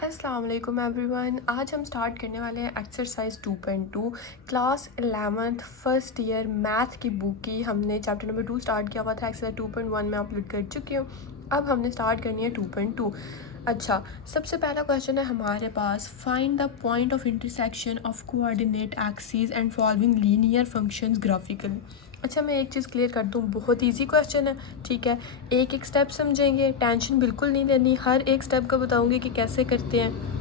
अस्सलाम वालेकुम एवरीवन। आज हम स्टार्ट करने वाले हैं exercise 2.2 class 11th first year math की बुक की। हमने चैप्टर नंबर 2 स्टार्ट किया हुआ था, एक्सरसाइज 2.1 में अपलोड कर चुकी हूँ। अब हमने स्टार्ट करनी है 2.2। अच्छा, सबसे पहला क्वेश्चन है हमारे पास, find the point of intersection of coordinate axis and following linear functions graphically. अच्छा, मैं एक चीज़ क्लियर कर दूँ, बहुत इजी क्वेश्चन है, ठीक है। एक एक स्टेप समझेंगे, टेंशन बिल्कुल नहीं लेनी, हर एक स्टेप का बताऊँगी कि कैसे करते हैं।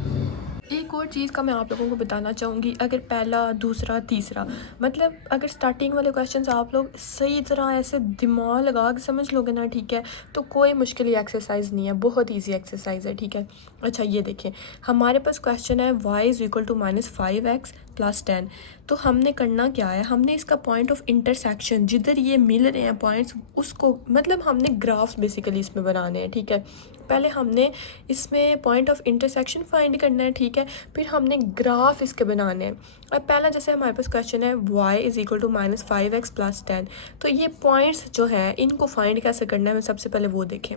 एक और चीज़ का मैं आप लोगों को बताना चाहूँगी, अगर पहला दूसरा तीसरा मतलब अगर स्टार्टिंग वाले क्वेश्चंस आप लोग सही तरह ऐसे दिमाग लगा के समझ लोगे ना, ठीक है, तो कोई मुश्किल एक्सरसाइज नहीं है, बहुत इजी एक्सरसाइज है, ठीक है। अच्छा, ये देखें, हमारे पास क्वेश्चन है y is equal to -5x + 10। तो हमने करना क्या है, हमने इसका पॉइंट ऑफ इंटरसेक्शन जिधर ये मिल रहे हैं पॉइंट्स, उसको मतलब हमने ग्राफ्स बेसिकली इसमें बनाने हैं, ठीक है। पहले हमने इसमें पॉइंट ऑफ इंटरसेक्शन फाइंड करना है, ठीक है, फिर हमने ग्राफ इसके बनाने हैं। अब पहला जैसे हमारे पास क्वेश्चन है y is equal to -5x + 10, तो ये पॉइंट्स जो है इनको फाइंड कैसे करना है, मैं सबसे पहले वो देखें।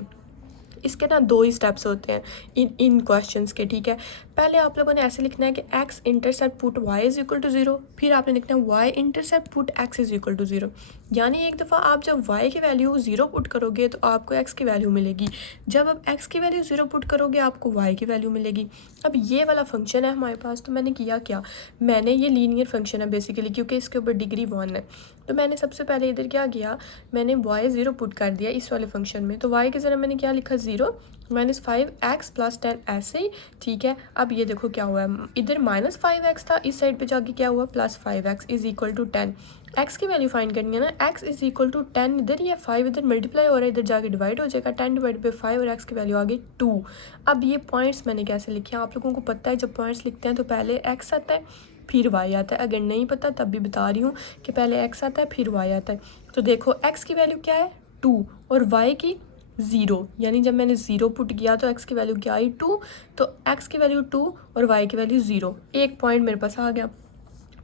इसके ना दो ही स्टेप्स होते हैं इन क्वेश्चंस के, ठीक है। पहले आप लोगों ने ऐसे लिखना है कि x intercept put y is equal to 0, फिर आपने लिखना है y intercept put x is equal to 0। यानी एक दफ़ा आप जब y की वैल्यू 0 पुट करोगे तो आपको x की वैल्यू मिलेगी, जब आप x की वैल्यू 0 पुट करोगे आपको y की वैल्यू मिलेगी। अब ये वाला फंक्शन है हमारे पास, तो मैंने किया क्या, मैंने ये लीनियर फंक्शन है बेसिकली, क्योंकि इसके ऊपर डिग्री 1 है, तो मैंने सबसे पहले इधर क्या किया, मैंने y 0 पुट कर दिया इस वाले फंक्शन में, तो y की जगह मैंने क्या लिखा, 0 -5x + 10 ऐसे ही, ठीक है। अब ये देखो क्या हुआ है, इधर -5x था, इस साइड पे जाके क्या हुआ, +5x is equal to 10। x की वैल्यू फाइंड करनी है ना, x इज़ इक्वल टू 10, इधर ये 5 इधर मल्टीप्लाई हो रहा है, इधर जाके डिवाइड हो जाएगा, 10 डिवाइड बाई 5 और x की वैल्यू आ गई 2। अब ये पॉइंट्स मैंने कैसे लिखे, आप लोगों को पता है जब पॉइंट्स लिखते हैं तो पहले x आता है फिर y आता है, अगर नहीं पता तब भी बता रही हूँ कि पहले x आता है फिर y आता है। तो देखो x की वैल्यू क्या है 2 और y की 0, यानी जब मैंने 0 पुट किया तो x की वैल्यू क्या आई 2, तो x की वैल्यू 2 और y की वैल्यू 0, एक पॉइंट मेरे पास आ गया।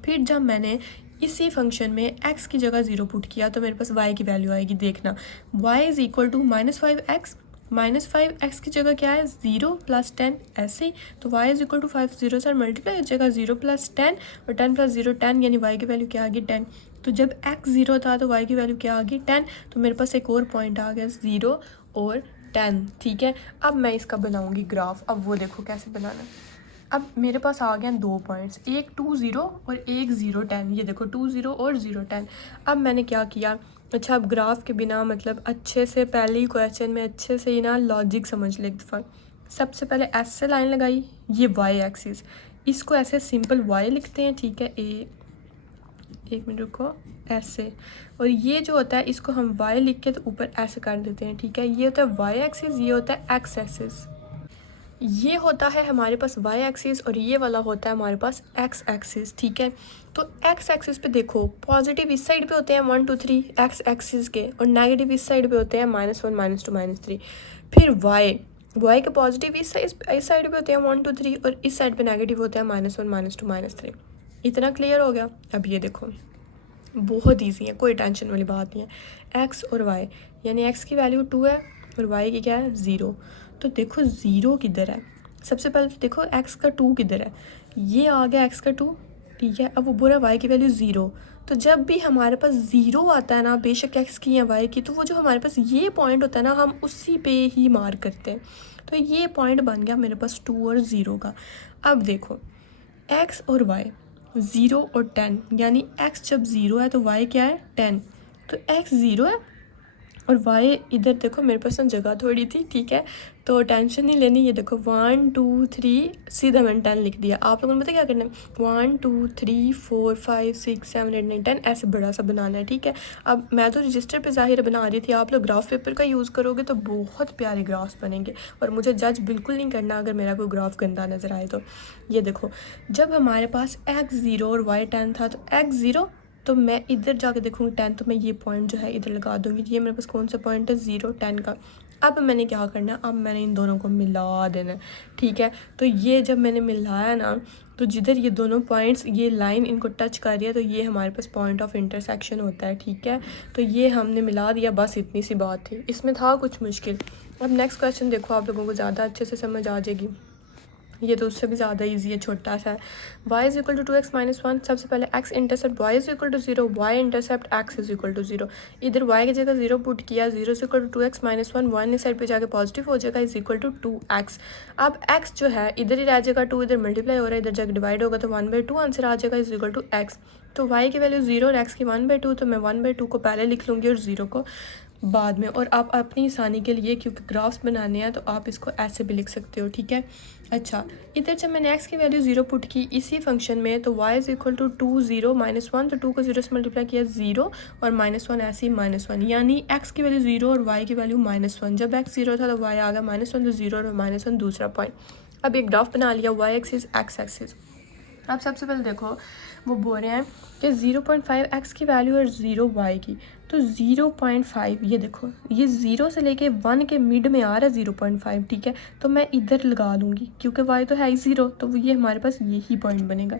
फिर जब मैंने इसी फंक्शन में x की जगह 0 पुट किया तो मेरे पास y की वैल्यू आएगी, देखना y is equal to -5x, -5x की जगह क्या है 0 + 10 ऐसे ही, तो y इज़ इक्वल टू 5 0 से मल्टीप्लाई हो जाएगा, 0 + 10 और 10 + 0 10, यानी y की वैल्यू क्या आ गई 10। तो जब x 0 था तो y की वैल्यू क्या आ गई 10, तो मेरे पास एक और पॉइंट आ गया 0 और 10, ठीक है। अब मैं इसका बनाऊंगी ग्राफ, अब वो देखो कैसे बनाना है। अब मेरे पास आ गए दो पॉइंट्स, एक 2 0 और एक 0 10, ये देखो 2 0 और 0 10। अब मैंने क्या किया, अच्छा अब ग्राफ के बिना मतलब अच्छे से पहले ही क्वेश्चन में अच्छे से ही ना लॉजिक समझ ले एक दफ़ा। सबसे पहले एस से लाइन लगाई, ये वाई एक्सिस, इसको ऐसे सिंपल वाई लिखते हैं, ठीक है, एक मिनट रुको, ऐसे, और ये जो होता है इसको हम वाई लिख के तो ऊपर ऐसे कर देते हैं, ठीक है। ये होता है वाई एक्सिस, ये होता है एक्स एक्सिस, ये होता है हमारे पास वाई एक्सिस और ये वाला होता है हमारे पास एक्स एक्सिस, ठीक है। तो एक्स एक्सिस पे देखो पॉजिटिव इस साइड पे होते हैं 1 2 3 एक्स एक्सिस के, और नेगेटिव इस साइड पे होते हैं -1 -2 -3। फिर वाई के पॉजिटिव इस साइड पे होते हैं 1 2 3 और इस साइड पे नेगेटिव होते हैं -1 -2 -3। इतना क्लियर हो गया। अब ये देखो बहुत ईजी है, कोई टेंशन वाली बात नहीं है। एक्स और वाई, यानी एक्स की वैल्यू 2 है और वाई की क्या है 0। तो देखो 0 किधर है, सबसे पहले तो देखो एक्स का 2 किधर है, ये आ गया एक्स का 2, ठीक है। अब वो बोल रहा है वाई की वैल्यू 0, तो जब भी हमारे पास 0 आता है ना, बेशक एक्स की या वाई की, तो वो जो हमारे पास ये पॉइंट होता है ना, हम उसी पे ही मार्क करते हैं। तो ये पॉइंट बन गया मेरे पास 2 और 0 का। अब देखो एक्स और वाई 0 और 10, यानी x जब 0 है तो y क्या है 10, तो x 0 है और y इधर देखो मेरे पास ना जगह थोड़ी थी, ठीक है, तो टेंशन नहीं लेनी। ये देखो 1 2 3 सीधा मैंने 10 लिख दिया। आप लोगों ने पता क्या करना है, 1 2 3 4 5 6 7 8 9 10 ऐसे बड़ा सा बनाना है, ठीक है। अब मैं तो रजिस्टर पे ज़ाहिर बना रही थी, आप लोग ग्राफ पेपर का यूज़ करोगे तो बहुत प्यारे ग्राफ्स बनेंगे, और मुझे जज बिल्कुल नहीं करना अगर मेरा कोई ग्राफ गंदा नज़र आए तो। ये देखो जब हमारे पास x 0 और y 10 था, तो x 0, तो मैं इधर जाके देखूँगी 10, तो मैं ये पॉइंट जो है इधर लगा दूँगी, ये मेरे पास कौन सा पॉइंट है 0 10 का। अब मैंने क्या करना है, अब मैंने इन दोनों को मिला देना है, ठीक है। तो ये जब मैंने मिलाया ना, तो जिधर ये दोनों पॉइंट्स ये लाइन इनको टच कर रही है, तो ये हमारे पास पॉइंट ऑफ इंटरसेक्शन होता है, ठीक है। तो ये हमने मिला दिया, बस इतनी सी बात थी, इसमें था कुछ मुश्किल। अब नेक्स्ट क्वेश्चन देखो, आप लोगों को ज़्यादा अच्छे से समझ आ जाएगी। ये तो उससे भी ज़्यादा इजी है, छोटा सा है। y is equal to 2x minus 1, सबसे पहले x intercept y is equal to 0, y intercept x is equal to 0। इधर y की जगह 0 पुट किया, 0 is equal to 2x minus 1, 1 इस साइड पे जाके पॉजिटिव हो जाएगा, इज इक्वल टू 2x। अब x जो है इधर ही रह जाएगा, 2 इधर मल्टीप्लाई हो रहा है, इधर जाके डिवाइड होगा तो 1/2 आंसर आ जाएगा, इज इक्वल टू x। तो y की वैल्यू 0 और x की 1/2, तो मैं 1/2 को पहले लिख लूँगी और 0 को बाद में। और आप अपनी आसानी के लिए, क्योंकि ग्राफ्स बनाने हैं, तो आप इसको ऐसे भी लिख सकते हो, ठीक है। अच्छा, इधर जब मैंने x की वैल्यू 0 पुट की इसी फंक्शन में, तो y is equal to 2 0 minus 1, तो 2 को 0 से मल्टीप्लाई किया 0 और -1 ऐसे ही -1, यानी x की वैल्यू 0 और y की वैल्यू -1। जब x 0 था तो y आ गया -1, तो 0 और -1 दूसरा पॉइंट। अब एक ग्राफ बना लिया, y एक्सिस x एक्सिस। अब सबसे पहले देखो वो बोल रहे हैं कि 0.5 x की वैल्यू और 0 y की, तो 0.5 ये देखो, ये 0 से लेके 1 के मिड में आ रहा है 0.5, ठीक है। तो मैं इधर लगा लूँगी क्योंकि y तो है ही 0, तो ये हमारे पास यही पॉइंट बनेगा।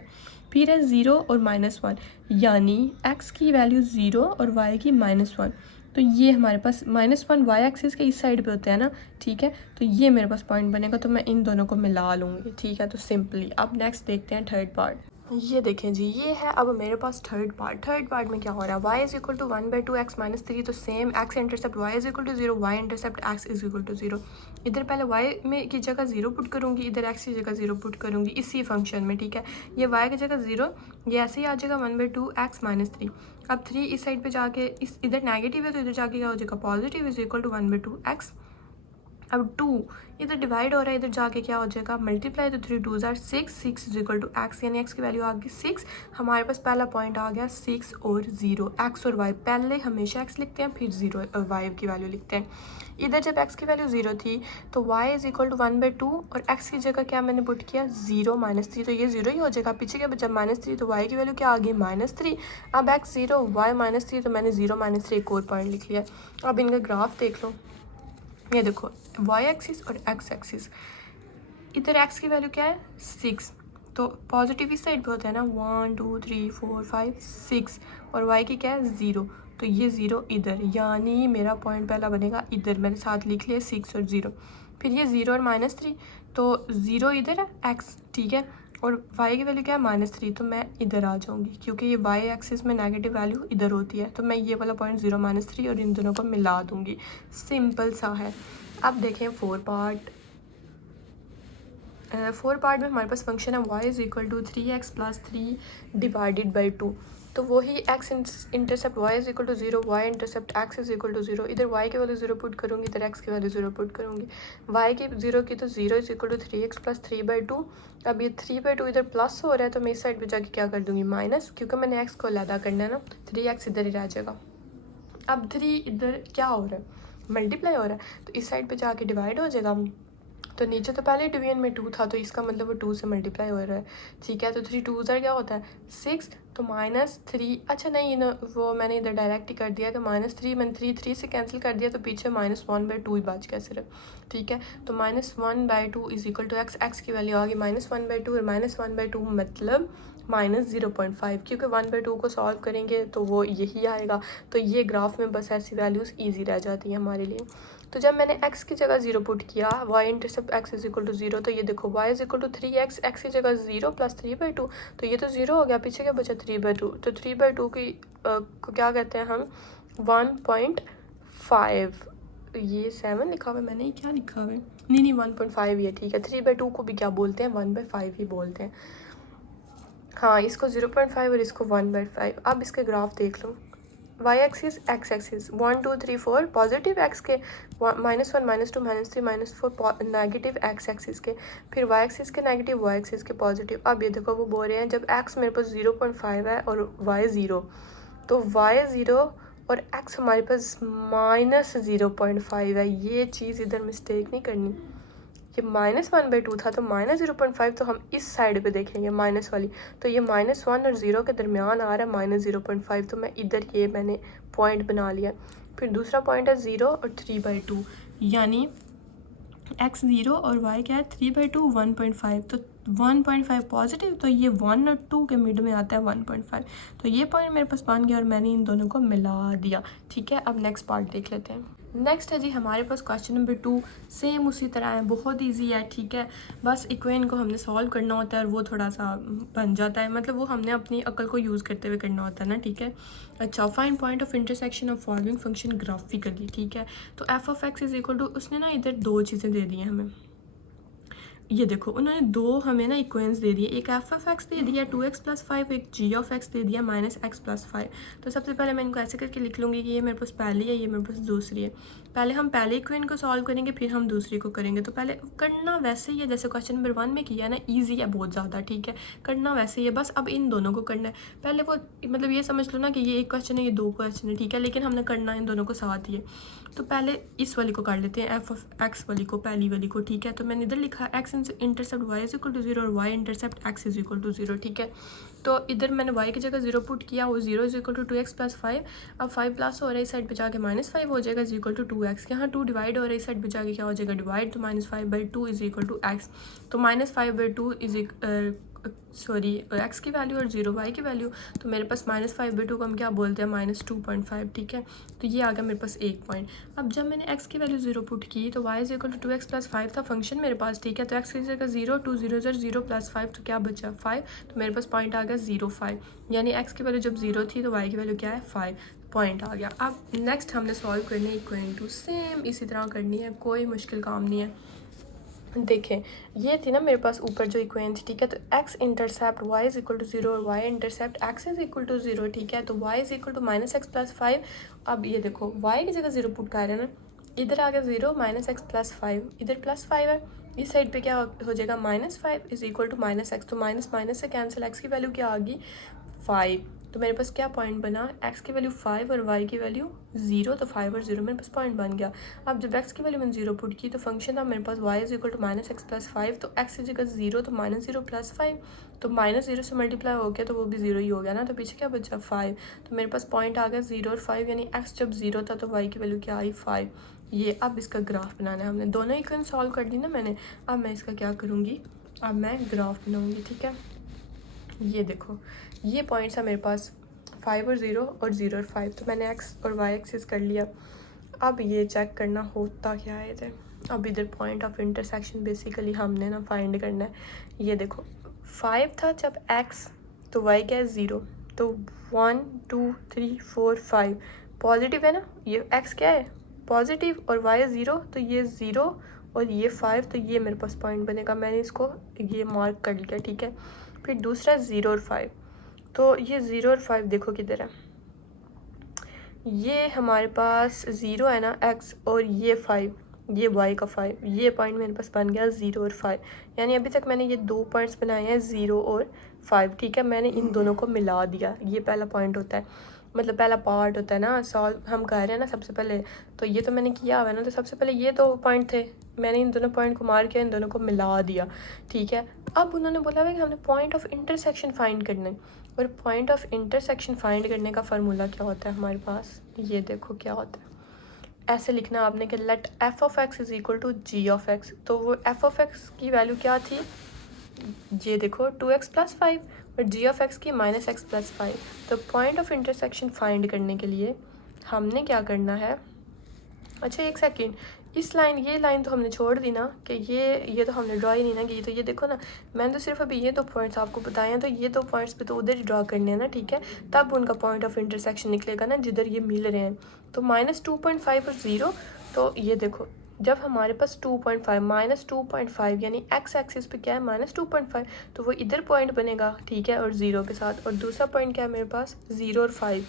फिर है 0 और -1, यानी x की वैल्यू 0 और y की -1, तो ये हमारे पास -1 y एक्सिस के इस साइड पे होता है ना, ठीक है। तो ये मेरे पास पॉइंट बनेगा, तो मैं इन दोनों को मिला लूँगी, ठीक है। तो सिंपली अब नेक्स्ट देखते हैं थर्ड पार्ट। ये देखें जी, ये है अब मेरे पास थर्ड पार्ट में क्या हो रहा है, y is equal to 1/2 x minus 3, तो same x intercept y is equal to 0, y intercept x is equal to 0। इधर पहले y में की जगह 0 पुट करूँगी, इधर x की जगह 0 पुट करूँगी इसी फंक्शन में, ठीक है। ये y की जगह 0, ये ऐसे ही आ जाएगा 1/2 x माइनस 3। अब 3 इस साइड पे जाके, इस इधर नेगेटिव है तो इधर जाके क्या हो जाएगा positive, is equal to 1/2 x। अब 2 इधर डिवाइड हो रहा है, इधर जाके क्या हो जाएगा मल्टीप्लाई, तो 3 2 are 6, 6 is equal to x, यानी x की वैल्यू आ गई 6। हमारे पास पहला पॉइंट आ गया 6 और 0, x और y पहले हमेशा x लिखते हैं, फिर 0 और y की वैल्यू लिखते हैं। इधर जब x की वैल्यू 0 थी तो y इज इक्वल टू 1/2 और x की जगह क्या मैंने पुट किया 0 -3, तो ये 0 ही हो जाएगा। पीछे क्या बचा -3, तो y की वैल्यू क्या आ गई -3। अब x 0 y -3, तो मैंने 0 -3 एक और पॉइंट लिख लिया। अब इनका ग्राफ देख लो, ये देखो y एक्सिस और x एक्सिस। इधर x की वैल्यू क्या है 6, तो पॉजिटिव इस साइड पे होता है ना, 1 2 3 4 5 6, और y की क्या है 0, तो ये 0 इधर, यानी मेरा पॉइंट पहला बनेगा इधर, मैंने साथ लिख लिया 6 और 0। फिर ये 0 और -3, तो 0 इधर है x, ठीक है, और y की वैल्यू क्या है -3, तो मैं इधर आ जाऊंगी क्योंकि ये y एक्सिस में नेगेटिव वैल्यू इधर होती है, तो मैं ये वाला पॉइंट 0 -3 और इन दोनों को मिला दूंगी। सिंपल सा है। अब देखें फोर पार्ट में हमारे पास फंक्शन है y is equal to 3x plus 3 divided by 2, तो वही x intercept y is equal to 0, y intercept x is equal to 0। इधर y की वैल्यू 0 पुट करूँगी, इधर x की वैल्यू 0 पुट करूँगी। y की 0 की तो 0 is equal to 3x plus 3/2। अब ये 3/2 इधर प्लस हो रहा है, तो मैं इस साइड पे जाके क्या कर दूँगी माइनस, क्योंकि मैंने x को अलग करना है ना, 3x इधर ही रह जाएगा। अब 3 इधर क्या हो रहा है मल्टीप्लाई हो रहा है, तो इस साइड पे जाके डिवाइड हो जाएगा। तो नीचे तो पहले डिवीजन में 2 था, तो इसका मतलब वो 2 से मल्टीप्लाई हो रहा है, ठीक है। तो 3 2 क्या होता है 6, तो -3, अच्छा नहीं ना, वो मैंने इधर डायरेक्ट ही कर दिया कि -3, मैंने 3 से कैंसिल कर दिया, तो पीछे -1/2 ही बच गया सिर्फ, ठीक है। तो -1/2 इज इक्वल टू x की वैल्यू आ गई -1/2, और -1/2 मतलब -0.5, क्योंकि 1/2 को सॉल्व करेंगे तो वो यही आएगा। तो ये ग्राफ में बस ऐसी वैल्यूज़ ईजी रह जाती हैं हमारे लिए। तो जब मैंने x की जगह 0 पुट किया, y intercept x is equal to 0, तो ये देखो y is equal to 3x, x की जगह 0 प्लस 3/2, तो ये तो 0 हो गया, पीछे क्या बचा 3/2, तो 3/2 की को क्या कहते हैं हम 1.5, ये 7 लिखा हुआ है मैंने, क्या लिखा हुआ है, नहीं 1.5 ही है, ठीक है। 3/2 को भी क्या बोलते हैं 1/5 ही बोलते हैं, हाँ, इसको 0.5 और इसको 1/5। अब इसके ग्राफ देख लो, y axis x axis 1 2 3 4 positive x के, -1 -2 -3 -4 नेगेटिव x एक्सिस के, फिर y एक्सिस के नेगेटिव, y एक्सिस के पॉजिटिव। अब ये देखो वो बोल रहे हैं जब x मेरे पास 0.5 है और y 0, तो y 0 और x हमारे पास -0.5 है। ये चीज़ इधर मिस्टेक नहीं करनी, ये -1/2 था, तो -0.5 तो हम इस साइड पे देखेंगे माइनस वाली, तो ये -1 और 0 के दरमियान आ रहा है -0.5, तो मैं इधर ये मैंने पॉइंट बना लिया। फिर दूसरा पॉइंट है 0 और 3/2, यानी x 0 और y क्या है 3/2 1.5, तो 1.5 पॉजिटिव, तो ये 1 और 2 के मिड में आता है 1.5, तो ये पॉइंट मेरे पास बन गया और मैंने इन दोनों को मिला दिया, ठीक है। अब नेक्स्ट पार्ट देख लेते हैं। नेक्स्ट है जी हमारे पास क्वेश्चन नंबर 2, सेम उसी तरह है, बहुत इजी है, ठीक है। बस इक्वेशन को हमने सॉल्व करना होता है और वो थोड़ा सा बन जाता है, मतलब वो हमने अपनी अकल को यूज़ करते हुए करना होता है ना, ठीक है। अच्छा, find point of intersection of following function graphically, ठीक है। तो F of x is equal to, उसने ना इधर दो चीज़ें दे दी हैं हमें, ये देखो उन्होंने दो हमें ना इक्वेशंस दे दिए, एक एफ ऑफ एक्स दे दिया 2x+5, एक जी ऑफ एक्स दे दिया -x+5। तो सबसे पहले मैं इनको ऐसे करके लिख लूँगी कि ये मेरे पास पहली है, ये मेरे पास दूसरी है। पहले हम पहले इक्वेशन को सॉल्व करेंगे, फिर हम दूसरी को करेंगे। तो पहले करना वैसे ही है जैसे क्वेश्चन नंबर 1 में किया है ना, ईजी है बहुत ज़्यादा, ठीक है। करना वैसे ही है, बस अब इन दोनों को करना है। पहले वो मतलब ये समझ लो ना कि ये एक क्वेश्चन है, ये दो क्वेश्चन है, ठीक है, लेकिन हमने करना इन दोनों को साथ ही है। तो पहले इस वाली को काट लेते हैं, एफ ऑफ एक्स वाली को, पहली वाली को, ठीक है। तो मैंने इधर लिखा X intercept Y is equal to 0 और Y intercept x is equal to 0, ठीक है। तो इधर मैंने वाई की जगह 0 पुट किया, वो 0 इज इक्वल टू 2x+5। अब 5 प्लस हो रहा है इस साइड पे जाके -5 हो जाएगा, इज इक्वल टू 2x। यहाँ 2 डिवाइड हो रहा है इस साइड पे जाके क्या हो जाएगा, डिवाइड, तो -5/2 इज इक्वल टू x। तो -5/2 इज सॉरी एक्स की वैल्यू और 0 वाई की वैल्यू। तो मेरे पास -5/2 को हम क्या बोलते हैं, -2.5, ठीक है। तो ये आ गया मेरे पास एक पॉइंट। अब जब मैंने x की वैल्यू 0 पुट की तो y is equal to 2x+5 था फंक्शन मेरे पास, ठीक है। तो x की जगह 0, 2 0 0 + 5, तो क्या बचा 5। तो मेरे पास पॉइंट आ गया 0 5, यानी x की वैल्यू जब 0 थी तो y की वैल्यू क्या है 5, पॉइंट आ गया। अब नेक्स्ट हमने सॉल्व करनी है इक्वेशन 2, सेम इसी तरह करनी है, कोई मुश्किल काम नहीं है। देखें ये थी ना मेरे पास ऊपर जो इक्वेशन थी, ठीक है। तो x intercept y is equal to 0 और y intercept x is equal to 0, ठीक है। तो y is equal to -x+5। अब ये देखो y की जगह 0 पुट कर रहे हैं ना, इधर आ गया 0 -x+5, इधर +5 है, इस साइड पे क्या हो जाएगा -5 इज इक्वल टू -x। तो माइनस माइनस से कैंसिल, x की वैल्यू क्या आ गई 5। तो मेरे पास क्या पॉइंट बना, x की वैल्यू 5 और y की वैल्यू 0, तो 5 और 0 मेरे पास पॉइंट बन गया। अब जब x की वैल्यू मैंने 0 पुट की तो फंक्शन था मेरे पास y is equal to -x+5। तो x की जगह 0 तो -0 + 5, तो -0 से मल्टीप्लाई हो गया तो वो भी 0 ही हो गया ना, तो पीछे क्या बचा 5। तो मेरे पास पॉइंट आ गया 0 और 5, यानी x जब 0 था तो y की वैल्यू क्या आई 5। ये अब इसका ग्राफ बनाना है हमने, दोनों इक्वेशन सॉल्व कर दी ना मैंने। अब मैं इसका क्या करूँगी, अब मैं ग्राफ बनाऊँगी, ठीक है। ये देखो ये पॉइंट्स है मेरे पास 5 और 0 और 0 और 5, तो मैंने x और y एक्सिस कर लिया। अब ये चेक करना होता क्या है इधर, अब इधर पॉइंट ऑफ इंटरसेक्शन बेसिकली हमने ना फाइंड करना है। ये देखो 5 था जब x, तो y क्या है 0, तो 1 2 3 4 5 पॉजिटिव है ना, ये x क्या है पॉजिटिव और y 0, तो ये 0 और ये 5, तो ये मेरे पास पॉइंट बनेगा। मैंने इसको ये मार्क कर लिया, ठीक है। फिर दूसरा 0 और 5, तो ये 0 और 5 देखो किधर है, ये हमारे पास 0 है ना x, और ये 5, ये y का 5, ये पॉइंट मेरे पास बन गया 0 और 5। यानी अभी तक मैंने ये दो पॉइंट्स बनाए हैं 0 और 5, ठीक है। मैंने इन दोनों को मिला दिया, ये पहला पॉइंट होता है, मतलब पहला पार्ट होता है ना सॉल्व हम कर रहे हैं ना सबसे पहले। तो ये तो मैंने किया हुआ है ना, तो सबसे पहले ये दो पॉइंट थे, मैंने इन दोनों पॉइंट को मार किया, इन दोनों को मिला दिया, ठीक है। अब उन्होंने बोला हुआ कि हमने पॉइंट ऑफ इंटरसेक्शन फाइंड करना है, और पॉइंट ऑफ इंटरसेक्शन फाइंड करने का फार्मूला क्या होता है हमारे पास, ये देखो क्या होता है। ऐसे लिखना आपने कि let f of x is equal to g of x. तो वो एफ ऑफ एक्स की वैल्यू क्या थी, ये देखो 2x+5 और जी ऑफ एक्स की -x+5। तो पॉइंट ऑफ इंटरसेक्शन फाइंड करने के लिए हमने क्या करना है, अच्छा एक सेकेंड, इस लाइन ये लाइन तो हमने छोड़ दी ना, कि ये तो हमने ड्रा ही नहीं ना की। तो ये देखो ना, मैंने तो सिर्फ अभी ये दो पॉइंट्स आपको बताए हैं, तो ये दो पॉइंट्स पे तो उधर ही ड्रा करने हैं ना, ठीक है। तब उनका पॉइंट ऑफ इंटरसेक्शन निकलेगा ना जिधर ये मिल रहे हैं। तो -2.5 और 0, तो ये देखो जब हमारे पास 2.5 -2.5 यानी x एक्सिस पे क्या है -2.5, तो वो इधर पॉइंट बनेगा, ठीक है, और 0 के साथ। और दूसरा पॉइंट क्या है मेरे पास 0 और 5,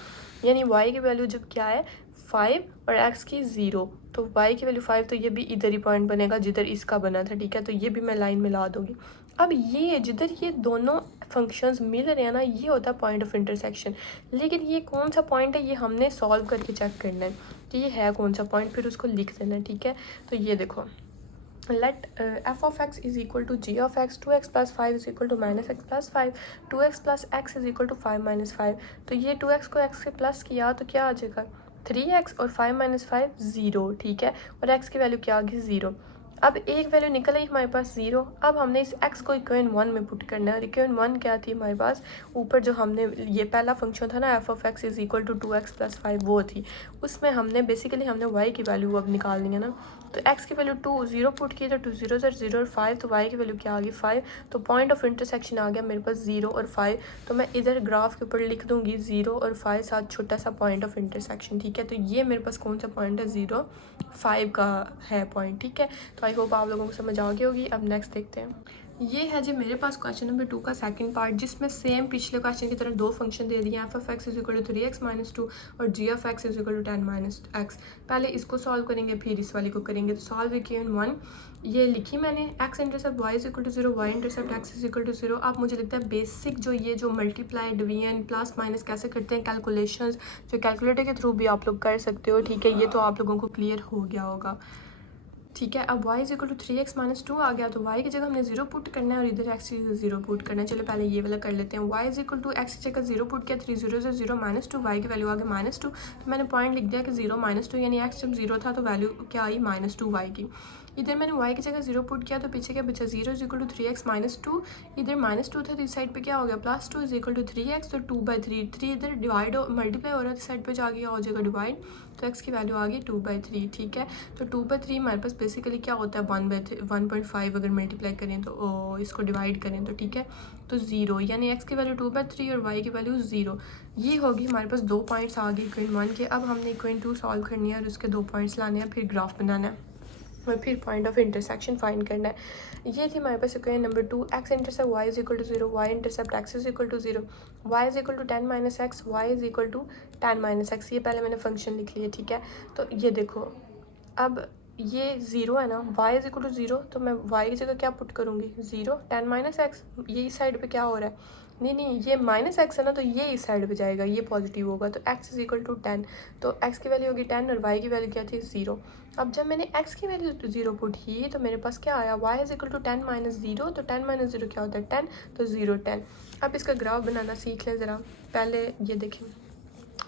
यानी y की वैल्यू जब क्या है 5 और x की 0, तो y की वैल्यू 5, तो ये भी इधर ही पॉइंट बनेगा जिधर इसका बना था, ठीक है। तो ये भी मैं लाइन मिला दूँगी। अब ये जिधर ये दोनों फंक्शंस मिल रहे हैं ना, ये होता है पॉइंट ऑफ इंटरसेक्शन। लेकिन ये कौन सा पॉइंट है ये हमने सॉल्व करके चेक करना है कि ये है कौन सा पॉइंट, फिर उसको लिख देना है, ठीक है। तो ये देखो let f of x is equal to g of x, 2x+5 is equal to -x+5, 2x plus x is equal to 5 minus 5। तो ये 2x को x से प्लस किया तो क्या आ जाएगा 3x, और 5 minus 5 0, ठीक है। और x की वैल्यू क्या आ गई 0। अब एक वैल्यू निकल आई हमारे पास 0। अब हमने इस x को इक्वेशन 1 में पुट करना है। और इक्वेशन 1 क्या थी हमारे पास, ऊपर जो हमने ये पहला फंक्शन था ना f of x is equal to 2x + 5, वो थी। उसमें हमने बेसिकली हमने y की वैल्यू अब निकालनी है ना। तो x की वैल्यू 2 0 पुट की, तो 2 0 0 और 5, तो y की वैल्यू क्या आ गई 5। तो पॉइंट ऑफ इंटरसेक्शन आ गया मेरे पास 0 और 5। तो मैं इधर ग्राफ के ऊपर लिख दूंगी 0 और 5 साथ छोटा सा पॉइंट ऑफ इंटरसेक्शन, ठीक है। तो ये मेरे पास कौन सा पॉइंट है, 0 5 का है पॉइंट, ठीक है। तो आई होप आप लोगों को समझ आ गई होगी। अब नेक्स्ट देखते हैं। ये है जी मेरे पास क्वेश्चन नंबर 2 का सेकंड पार्ट, जिसमें सेम पिछले क्वेश्चन की तरह दो फंक्शन दे दिए हैं, f of x is equal to 3x - 2 और g of x is equal to 10 - x। पहले इसको सॉल्व करेंगे फिर इस वाले को करेंगे। तो सॉल्व इक्वेशन 1 ये लिखी मैंने, x intercept y is equal to 0, y intercept x is equal to 0। अब मुझे लगता है बेसिक जो ये जो मल्टीप्लाई डिवीजन प्लस माइनस कैसे करते हैं कैलकुलेशंस, जो कैलकुलेटर के थ्रू भी आप लोग कर सकते हो, ठीक है। ये तो आप लोगों को क्लियर हो गया होगा, ठीक है। अब y is equal to 3x - 2 आ गया, तो y की जगह हमने 0 पुट करना है और इधर x की जगह 0 पुट करना है। चलो पहले ये वाला कर लेते हैं। y is equal to x की जगह 0 पुट किया, 3 0 से 0 -2, y की वैल्यू आ गई -2। तो मैंने पॉइंट लिख दिया कि 0 -2, यानी x जब 0 था तो वैल्यू क्या आई -2 y की। इधर मैंने y की जगह 0 पुट किया, तो पीछे क्या बचा, 0 इज इक्वल टू 3x - 2। इधर -2 था तो इस साइड पे क्या हो गया, +2 इज इक्वल टू 3x, तो 2/3। 3 इधर डिवाइड मल्टीप्लाई हो रहा है, इस साइड पे जा गया हो जाएगा डिवाइड, तो x की वैल्यू आ गई 2/3, ठीक है। तो 2/3 हमारे पास बेसिकली क्या होता है 1/5 अगर मल्टीप्लाई करें तो इसको डिवाइड करें तो, ठीक है। तो 0 यानी x की वैल्यू 2/3 और y की वैल्यू 0। ये होगी हमारे पास 2 पॉइंट्स आ गए इक्वेशन 1 के। अब हमने इक्वेशन 2 सॉल्व करनी है और उसके 2 पॉइंट्स लाने हैं, फिर ग्राफ बनाना है और फिर पॉइंट ऑफ इंटरसेक्शन फाइंड करना है। ये थी हमारे पास equation number 2, x intercept y is equal to 0, y intercept x is equal to 0, y is equal to 10 - x, y is equal to 10 - x। ये पहले मैंने फंक्शन लिख लिया, ठीक है। तो ये देखो, अब ये 0 है ना, y इज इक्वल टू 0, तो मैं y की जगह क्या पुट करूँगी 0, 10 - x। ये इस साइड पे क्या हो रहा है, नहीं ये -x है ना, तो ये इस साइड पे जाएगा, ये पॉजिटिव होगा, तो x इज इक्वल टू 10। तो x की वैल्यू होगी 10 और y की वैल्यू क्या थी 0। अब जब मैंने x की वैल्यू 0 पुट की तो मेरे पास क्या आया, y इज इक्वल टू 10 - 0, तो 10 - 0 क्या होता है 10, तो 0 10। अब इसका ग्राफ बनाना सीख लें ज़रा। पहले ये देखें,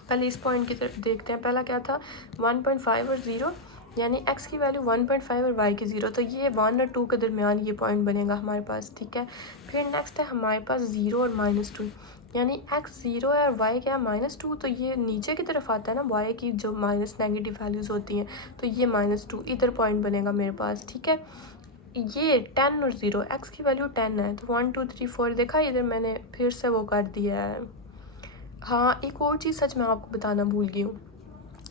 पहले इस पॉइंट की तरफ देखते हैं। पहला क्या था 1.5 और 0, यानी x की वैल्यू 1.5 और y की 0, तो ये 1 और 2 के दरमियान ये पॉइंट बनेगा हमारे पास, ठीक है। फिर नेक्स्ट है हमारे पास 0 और -2, यानी x 0 है और y क्या है -2, तो ये नीचे की तरफ आता है ना, y की जो माइनस नेगेटिव वैल्यूज़ होती हैं, तो ये -2 इधर पॉइंट बनेगा मेरे पास, ठीक है। ये 10 और 0, x की वैल्यू 10 है, तो 1 2 3 4 देखा, इधर मैंने फिर से वो कर दिया है। हाँ एक और चीज़ सच मैं आपको बताना भूल गई हूँ,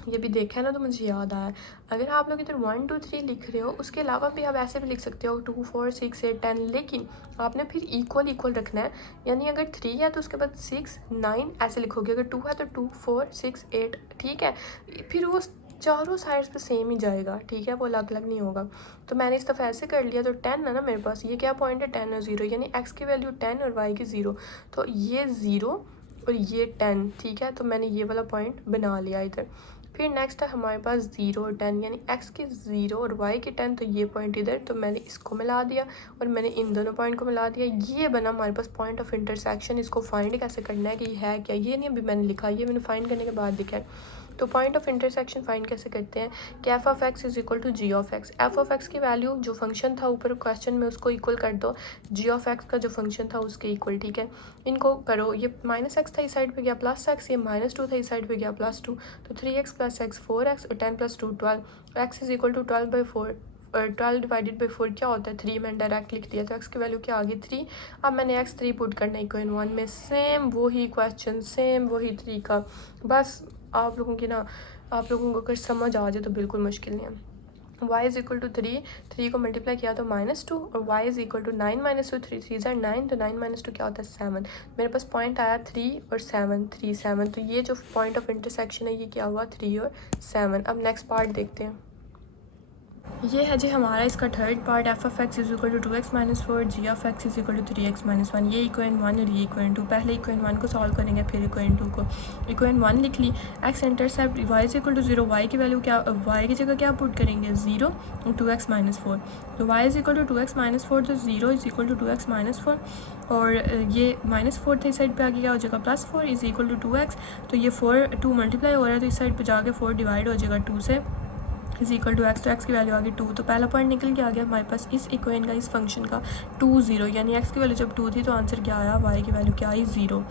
ये भी देखा है ना तो मुझे याद आया। अगर आप लोग इधर 1 2 3 लिख रहे हो, उसके अलावा भी आप ऐसे भी लिख सकते हो 2 4 6 8 10, लेकिन आपने फिर इक्वल रखना है। यानी अगर 3 है तो उसके बाद 6 9 ऐसे लिखोगे, अगर 2 है तो 2 4 6 8, ठीक है। फिर वो चारों साइड्स पे सेम ही जाएगा, ठीक है, वो अलग अलग नहीं होगा। तो मैंने इस दफ़ा ऐसे कर लिया, तो 10 है ना मेरे पास, ये क्या पॉइंट है 10 और 0, यानी x की वैल्यू 10 और y की 0, तो ये 0 और ये 10, ठीक है। तो मैंने ये वाला पॉइंट बना लिया इधर। फिर नेक्स्ट है हमारे पास 0 और 10, यानी x की 0 और y की 10, तो ये पॉइंट इधर, तो मैंने इसको मिला दिया और मैंने इन दोनों पॉइंट को मिला दिया। ये बना हमारे पास पॉइंट ऑफ इंटरसेक्शन। इसको फाइंड कैसे करना है कि ये है क्या, ये नहीं अभी मैंने लिखा, ये मैंने फाइंड करने के बाद लिखा है। तो पॉइंट ऑफ इंटरसेक्शन फाइंड कैसे करते हैं कि f of x is equal to g of x। f of x की वैल्यू जो फंक्शन था ऊपर क्वेश्चन में उसको इक्वल कर दो, g of x का जो फंक्शन था उसके इक्वल, ठीक है। इनको करो, ये -x था इस साइड पे गया +x, ये -2 था इस साइड पे गया +2, तो 3x + x 4x और 10 + 2 12, x इज इक्वल टू 12/4 और 12 डिवाइडेड बाई 4 क्या होता है 3, मैंने डायरेक्ट लिख दिया, तो x की वैल्यू क्या आ गई 3। अब मैंने x 3 पुट करना है इक्वेशन 1 में, सेम वही क्वेश्चन, सेम वही तरीका, बस आप लोगों की ना, आप लोगों को अगर समझ आ जाए तो बिल्कुल मुश्किल नहीं है। y इज इक्वल टू 3 को मल्टीप्लाई किया तो -2 और y इज इक्वल टू 9 - 2 3 3 ज़ा 9, तो 9 - 2 क्या होता है 7। मेरे पास पॉइंट आया 3 और 7 3 7, तो ये जो पॉइंट ऑफ इंटरसेक्शन है ये क्या हुआ 3 और 7। अब नेक्स्ट पार्ट देखते हैं। ये है जी हमारा इसका third part, f of x is equal to 2x - 4, g of x is equal to 3x - 1। ये इक्वेशन 1 और ये इक्वेशन 2, पहले इक्वेशन 1 को सॉल्व करेंगे फिर इक्वेशन 2 को। इक्वेशन 1 लिख ली, x intercept y is equal to 0, y की वैल्यू क्या, y की जगह क्या पुट करेंगे 0 और 2x - 4, तो y is equal to 2x - 4, तो 0 इज इक्वल टू 2x - 4 और ये -4 थे इस साइड पे आगे क्या हो जाएगा +4 इज इक्वल टू 2x, तो ये 4 2 मल्टीप्लाई हो रहा है तो इस साइड पे जाके 4 डिवाइड हो जाएगा 2 से, इज इक्वल टू एक्स, तो एक्स की वैल्यू आ गई 2, तो पहला पॉइंट निकल के आ गया हमारे पास इस इक्वेशन का, इस फंक्शन का 2 0, यानी एक्स की वैल्यू जब 2 थी तो आंसर क्या आया, वाई की वैल्यू क्या आई 0।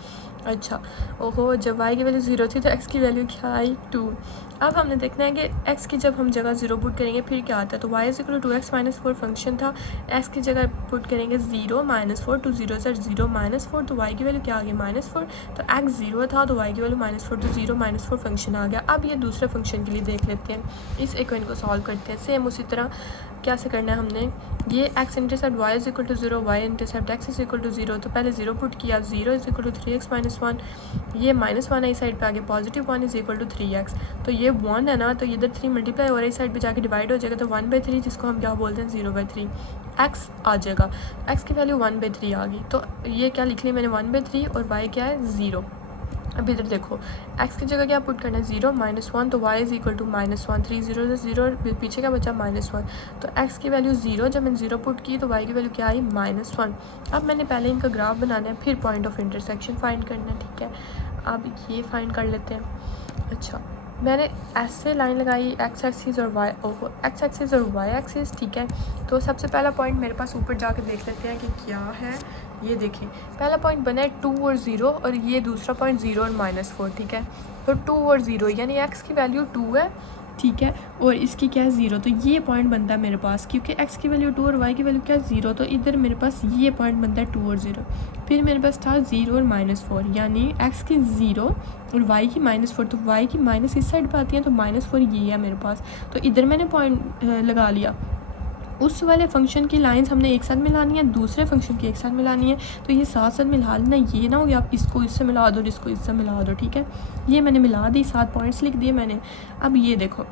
अच्छा ओहो, जब वाई की वैल्यू 0 थी तो एक्स की वैल्यू क्या आई 2। अब हमने देखना है कि एक्स की जब हम जगह 0 पुट करेंगे फिर क्या आता है, तो y is equal to 2x minus 4 function था, एक्स की जगह पुट करेंगे 0 माइनस 4, टू 0 से 0 माइनस 4, तो वाई की वैल्यू क्या आ गई -4, तो एक्स 0 था तो वाई की वैल्यू -4, तो 0 -4 फंक्शन आ गया। अब ये दूसरे फंक्शन के लिए देख लेते हैं, इस इक्वेशन को सॉल्व करते हैं सेम उसी तरह। क्या से करना है हमने, ये x intercept Y is equal to 0, y intercept x is equal to 0, तो पहले 0 पुट किया, 0 is equal to 3x minus 1, ये -1 आई साइड पे आगे, positive 1 is equal to 3x, तो ये 1 है ना, तो इधर 3 मल्टीप्लाई और इस साइड पे जाके डिवाइड हो जाएगा, तो 1/3 जिसको हम क्या बोलते हैं 0/3 एक्स आ जाएगा, एक्स की वैल्यू 1/3 आ गई, तो ये क्या लिख ली मैंने 1/3 और वाई क्या है 0। अब इधर देखो x की जगह क्या पुट करना है 0 -1, तो y इज इक्वल टू -1, 3 0 से 0 पीछे क्या बचा -1, तो x की वैल्यू 0, जब मैंने 0 पुट की तो y की वैल्यू क्या आई -1। अब मैंने पहले इनका ग्राफ बनाना है, फिर पॉइंट ऑफ इंटरसेक्शन फाइंड करना है, ठीक है। अब ये फाइंड कर लेते हैं। अच्छा मैंने ऐसे लाइन लगाई x एक्सिस और x एक्सिस और y एक्सिस, ठीक है। तो सबसे पहला पॉइंट मेरे पास ऊपर जाकर देख लेते हैं कि क्या है। ये देखिए पहला पॉइंट बना है 2 और 0, और ये दूसरा पॉइंट 0 और -4, ठीक है। तो 2 और 0 यानी x की वैल्यू 2 है, ठीक है, और इसकी क्या है 0, तो ये पॉइंट बनता है मेरे पास, क्योंकि x की वैल्यू 2 और y की वैल्यू क्या है 0, तो इधर मेरे पास ये पॉइंट बनता है 2 और 0। फिर मेरे पास था 0 और -4, यानी x की 0 और y की -4, तो y की माइनस इस साइड पर आती है, तो -4 ये है मेरे पास, तो इधर मैंने पॉइंट लगा लिया। उस वाले फंक्शन की लाइंस हमने एक साथ मिलानी है, दूसरे फंक्शन की एक साथ मिलानी है, तो ये साथ साथ मिला लेना, ये ना हो गया आप इसको इससे मिला दो, इसको इससे मिला दो, ठीक है। ये मैंने मिला दी, 7 पॉइंट्स लिख दिए मैंने। अब ये देखो,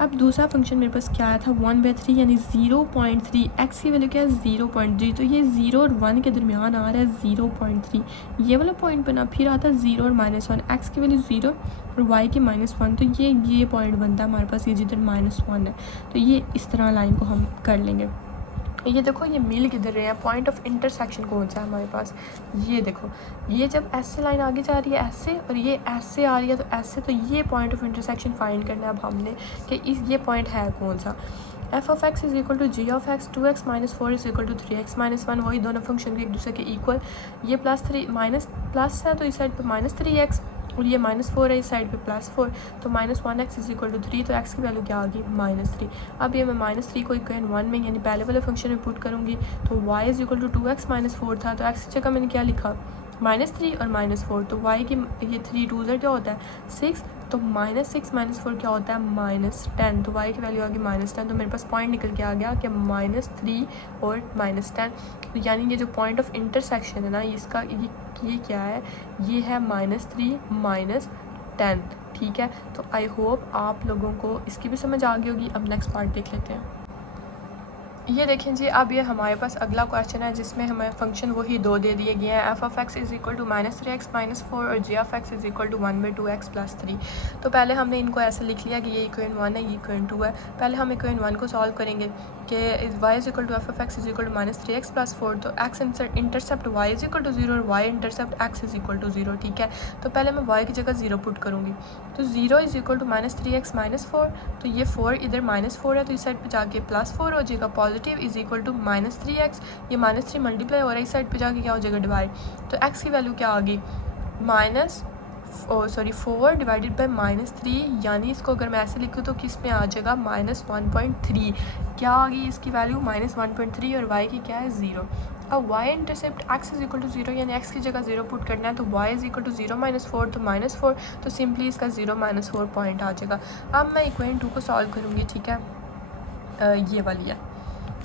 अब दूसरा फंक्शन मेरे पास क्या आया था 1/3 यानी 0.3, एक्स की वैल्यू क्या है 0.3, तो ये 0 और 1 के दरमियान आ रहा है 0.3, ये वाला पॉइंट बना। फिर आता है 0 और -1, एक्स की वैल्यू 0 और वाई की -1, तो ये पॉइंट बनता है हमारे पास, ये जिधर -1 है, तो ये इस तरह लाइन को हम कर लेंगे। ये देखो ये मिल किधर रहे हैं, पॉइंट ऑफ इंटरसेक्शन कौन सा है हमारे पास, ये देखो, ये जब ऐसे लाइन आगे जा रही है ऐसे, और ये ऐसे आ रही है तो ऐसे, तो ये पॉइंट ऑफ इंटरसेक्शन फाइंड करना है अब हमने कि ये पॉइंट है कौन सा। F of x is equal to g of x, 2x minus 4 is equal to 3x minus 1, वही दोनों फंक्शन के एक दूसरे के इक्वल। ये प्लस है तो इस साइड पे -3x, और ये -4 है इस साइड पे +4, तो -1x इज इक्वल टू 3, तो x की वैल्यू क्या आ गई -3। अब ये मैं -3 को इक्वेशन 1 में यानी पहले वाले फंक्शन में पुट करूँगी, तो y is equal to 2x minus 4 था, तो x की जगह मैंने क्या लिखा -3 और -4, तो y की ये 3 2 क्या होता है 6, तो -6 -4 क्या होता है -10, तो y की वैल्यू आ गई -10, तो मेरे पास पॉइंट निकल के आ गया कि -3 और -10, तो यानी ये जो पॉइंट ऑफ इंटरसेक्शन है ना, इसका ये क्या है, ये है -3 -10, ठीक है। तो आई होप आप लोगों को इसकी भी समझ आ गई होगी। अब नेक्स्ट पार्ट देख लेते हैं। ये देखें जी, अब ये हमारे पास अगला क्वेश्चन है जिसमें हमें फंक्शन वही 2 दे दिए गए हैं, f of x is equal to -3x minus 4 और g of x is equal to 1/2x plus 3। तो पहले हमने इनको ऐसे लिख लिया कि ये इक्वेशन 1 है, ये इक्वेशन 2 है। पहले हम इक्वेशन 1 को सॉल्व करेंगे कि y is equal to f of x is equal to -3x plus 4, तो x intercept y is equal to 0 और y intercept x is equal to 0, ठीक है। तो पहले मैं y की जगह 0 पुट करूँगी, तो 0 is equal to -3x minus 4, तो ये 4 इधर -4 है तो इस साइड पे जाके +4 हो जाएगा, positive is equal to -3x, ये -3 मल्टीप्लाई हो रहा है इस साइड पे जाके क्या हो जाएगा डिवाइड, तो x की वैल्यू क्या आ गई 4 डिवाइडेड बाई -3, यानी इसको अगर मैं ऐसे लिखूँ तो किस में आ जाएगा -1.3, क्या आ गई इसकी वैल्यू -1.3, और y की क्या है 0। अब y intercept x is equal to 0 यानी x की जगह 0 पुट करना है, तो y इज इक्वल टू 0 -4, तो -4, तो सिंपली इसका 0 -4 पॉइंट आ जाएगा। अब मैं इक्वेशन 2 को सॉल्व करूँगी, ठीक है, ये वाली है।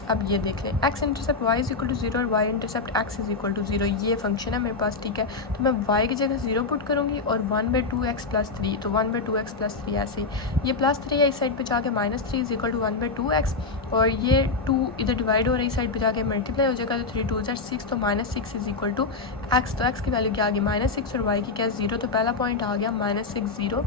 अब ये देख लें, x intercept y is equal to 0 और y intercept x is equal to 0, ये फंक्शन है मेरे पास, ठीक है। तो मैं y की जगह 0 पुट करूँगी और 1/2x प्लस 3, तो 1/2x प्लस 3 ऐसे, ये +3 है इस साइड पे जाके -3 इज इक्वल टू 1/2x, और ये 2 इधर डिवाइड हो रहा है इस साइड पे जाके मल्टीप्लाई हो जाएगा, तो 3 2 6, तो -6 इज इक्वल टू x, तो x की वैल्यू क्या आ गई -6 और y की क्या 0, तो पहला पॉइंट आ गया -6 0।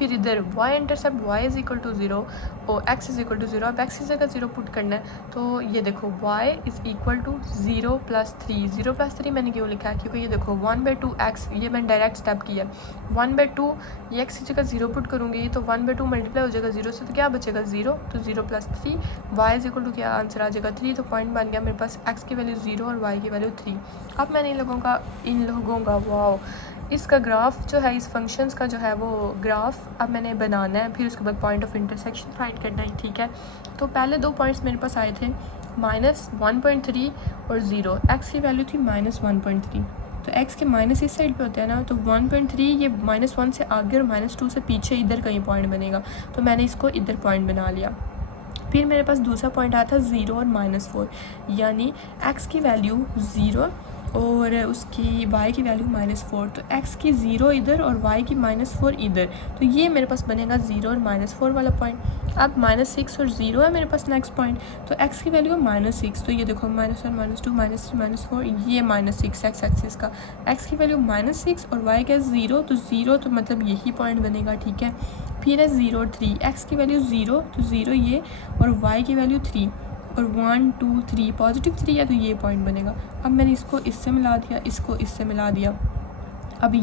फिर इधर y intercept y is equal to 0 और x इज़ इक्वल टू 0। अब x की जगह 0 पुट करना है, तो ये देखो y इज़ इक्वल टू 0 + 3। 0 + 3 मैंने क्यों लिखा है, क्योंकि ये देखो 1/2 x, ये मैंने डायरेक्ट स्टेप किया। 1/2 ये x की जगह 0 पुट करूँगी तो 1/2 मल्टीप्लाई हो जाएगा 0 से, तो क्या बचेगा 0, तो 0 + 3 y इज़ इक्वल टू क्या आंसर आ जाएगा 3। तो पॉइंट बन गया मेरे पास x की वैल्यू 0 और y की वैल्यू 3। अब मैंने इन लोगों का वाओ इसका ग्राफ जो है, इस फंक्शंस का जो है वो ग्राफ अब मैंने बनाना है, फिर उसके बाद पॉइंट ऑफ इंटरसेक्शन फाइंड करना है, ठीक है। तो पहले 2 पॉइंट्स मेरे पास आए थे -1.3 और 0, x की वैल्यू थी -1.3, तो x के माइनस इस साइड पे होते हैं ना, तो 1.3 ये -1 से आगे और -2 से पीछे इधर कहीं पॉइंट बनेगा, तो मैंने इसको इधर पॉइंट बना लिया। फिर मेरे पास दूसरा पॉइंट आया था 0 और -4, यानी x की वैल्यू 0 और उसकी y की वैल्यू -4, तो x की 0 इधर और y की -4 इधर, तो ये मेरे पास बनेगा 0 और -4 वाला पॉइंट। अब -6 और 0 है मेरे पास नेक्स्ट पॉइंट, तो x की वैल्यू है -6, तो ये देखो -1 -2 -3 -4, ये -6 x एक्सिस का, x की वैल्यू -6 और y का 0, तो 0 तो मतलब यही पॉइंट बनेगा, ठीक है। फिर है 0 और 3, x की वैल्यू 0, तो 0 ये और y की वैल्यू 3 और 1 2 3 पॉजिटिव 3 है, तो ये पॉइंट बनेगा। अब मैंने इसको इससे मिला दिया, इसको इससे मिला दिया। अब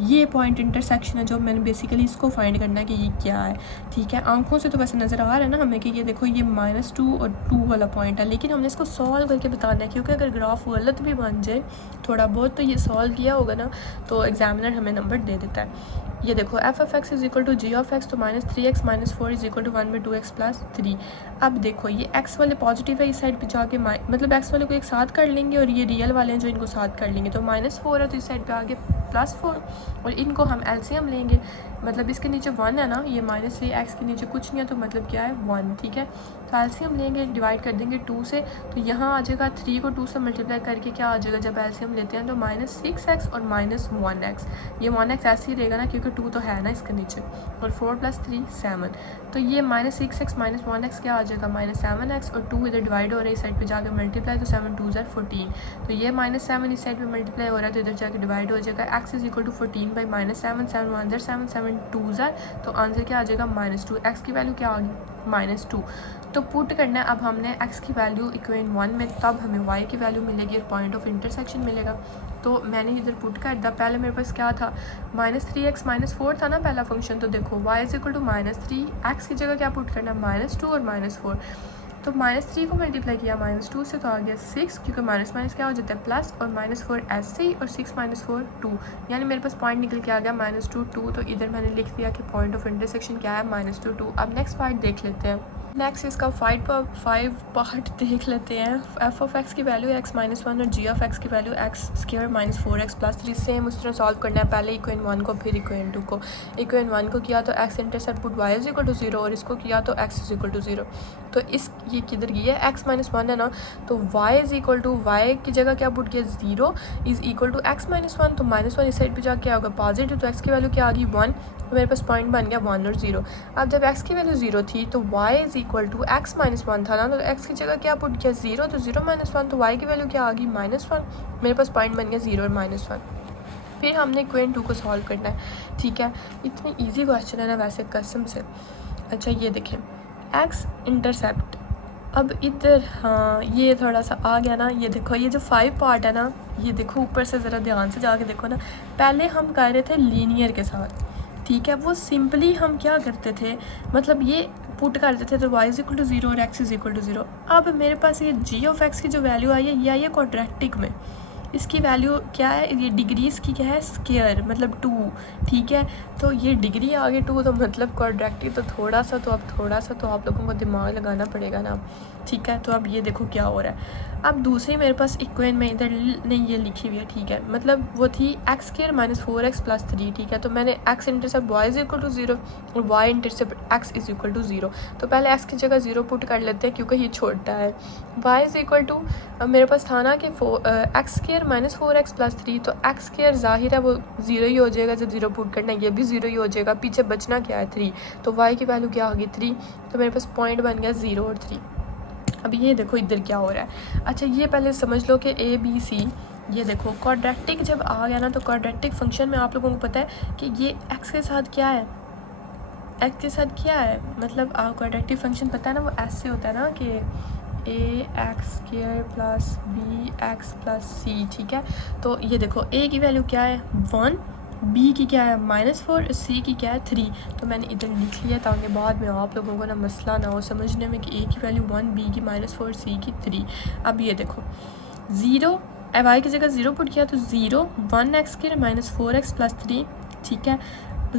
ये पॉइंट इंटरसेक्शन है जो मैंने बेसिकली इसको फाइंड करना है कि ये क्या है, ठीक है। आंखों से तो वैसे नज़र आ रहा है ना हमें कि ये देखो ये -2 और 2 वाला पॉइंट है, लेकिन हमने इसको सॉल्व करके बताना है, क्योंकि अगर ग्राफ गलत भी बन जाए थोड़ा बहुत, तो ये सॉल्व किया होगा ना तो एग्जामिनर हमें नंबर दे देता है। ये देखो f(x) is equal to g(x), तो -3x -4 is equal to 1/2x + 3। अब देखो ये x वाले पॉजिटिव है, इस साइड पे जाके मतलब x वाले को एक साथ कर लेंगे और ये रियल वाले हैं जो इनको साथ कर लेंगे, तो -4 है तो इस साइड पे आगे +4 और इनको हम एलसीएम लेंगे, मतलब इसके नीचे 1 है ना, ये -3 x के नीचे कुछ नहीं है, तो मतलब क्या है 1, ठीक है। तो एलसीएम लेंगे, डिवाइड कर देंगे 2 से, तो यहाँ आ जाएगा 3 को 2 से मल्टीप्लाई करके क्या आ जाएगा जब एलसीएम लेते हैं, तो -6x और -1x, ये 1x ऐसे ही रहेगा ना क्योंकि 2 तो है ना इसके नीचे, और 4 + 3 7, तो ये -6x -1x क्या आ जाएगा -7x, और 2 इधर डिवाइड हो रहा है इस साइड पे जाके मल्टीप्लाई, तो 7 2 = 14, तो ये -7 इस साइड पे मल्टीप्लाई हो रहा है तो इधर जाके डिवाइड हो जाएगा। x is equal to 14 by -7, 7 1 = 7, 7 2 = तो आंसर क्या आ जाएगा -2। x की वैल्यू क्या आ गई -2, तो पुट करना है अब हमने x की वैल्यू इक्वेशन 1 में, तब हमें y की वैल्यू मिलेगी और पॉइंट ऑफ इंटरसेक्शन मिलेगा। तो मैंने इधर पुट कर दिया, पहले मेरे पास क्या था -3x -4 था ना पहला फंक्शन, तो देखो y is equal to -3, x की जगह क्या पुट करना है -2 और -4, तो -3 को मल्टीप्लाई किया -2 से तो आ गया 6, क्योंकि माइनस माइनस क्या हो जाता है प्लस, और -4 ऐसे ही, और 6 -4 2, यानी मेरे पास पॉइंट निकल के आ गया -2 2, तो इधर मैंने लिख दिया कि पॉइंट ऑफ इंटरसेक्शन क्या है -2 2। अब नेक्स्ट पार्ट देख लेते हैं। नेक्स्ट इसका 5 पार्ट देख लेते हैं। f(x) की वैल्यू x -1 और g(x) की वैल्यू x² -4x + 3, सेम उस तरह सॉल्व करना है, पहले इक्वेशन 1 को फिर इक्वेशन 2 को। इक्वेशन 1 को किया तो x intercept put y is equal to 0, और इसको किया तो x इज़ इक्वल टू 0, तो ये किधर गई है x -1 है ना, तो y is equal to y की जगह क्या पुट किया 0 इज़ इक्वल टू x -1, तो -1 इस साइड पे जाके क्या होगा पॉजिटिव, तो x की वैल्यू क्या आ गई 1, तो मेरे पास पॉइंट बन गया 1 और 0। अब जब x की वैल्यू 0 थी तो y is equal to x -1 था ना, तो x की जगह क्या पुट किया 0, तो 0 -1, तो y की वैल्यू क्या आ गई -1, मेरे पास पॉइंट बन गया 0 और -1। फिर हमने इक्वेशन 2 को सॉल्व करना है, ठीक है। इतनी ईजी क्वेश्चन है ना वैसे कसम से। अच्छा ये देखें x इंटरसेप्ट, अब इधर हाँ ये थोड़ा सा आ गया ना, ये देखो ये जो 5 पार्ट है ना, ये देखो ऊपर से ज़रा ध्यान से जाके देखो ना, पहले हम कर रहे थे लीनियर के साथ, ठीक है। वो सिंपली हम क्या करते थे, मतलब ये पुट कर देते थे तो y इज़ इक्वल टू 0 और x इज़ इक्वल टू 0। अब मेरे पास ये g(x) की जो वैल्यू आई है ये आई है क्वाड्रेटिक में, इसकी वैल्यू क्या है, ये डिग्रीज़ की क्या है स्क्वायर, मतलब 2, ठीक है। तो ये डिग्री आ गई 2, तो मतलब क्वाड्रेटिक, तो थोड़ा सा तो आप लोगों को दिमाग लगाना पड़ेगा ना, ठीक है। तो अब ये देखो क्या हो रहा है। अब दूसरी मेरे पास इक्वेशन में इधर नहीं ये लिखी हुई है, ठीक है, मतलब वो थी x² -4x + 3, ठीक है। तो मैंने x intercept y is equal to 0 और y intercept x is equal to 0, तो पहले x की जगह 0 पुट कर लेते हैं क्योंकि ये छोटा है। y इज़ इक्वल टू मेरे पास था ना कि x² -4x + 3, तो x² ज़ाहिर है वो 0 ही हो जाएगा, जब 0 पुट करना है ये भी 0 ही हो जाएगा, पीछे बचना क्या है 3, तो y की वैल्यू क्या आ गई 3, तो मेरे पास पॉइंट बन गया 0 और 3। अब ये देखो इधर क्या हो रहा है। अच्छा ये पहले समझ लो कि ABC, ये देखो क्वाड्रेटिक जब आ गया ना, तो क्वाड्रेटिक फंक्शन में आप लोगों को पता है कि ये x के साथ क्या है एक्स के साथ क्या है, मतलब क्वाड्रेटिक फंक्शन पता है ना, वो ऐसे होता है ना कि a x square plus b x plus c, ठीक है। तो ये देखो ए की वैल्यू क्या है 1, बी की क्या है -4 और सी की क्या है 3। तो मैंने इधर लिख लिया ताकि बाद में आप लोगों को ना मसला ना हो समझने में कि ए की वैल्यू 1, बी की -4, सी की 3। अब ये देखो 0 वाई की जगह 0 पुट किया तो 0 1x स्क्वायर -4x प्लस 3, ठीक है।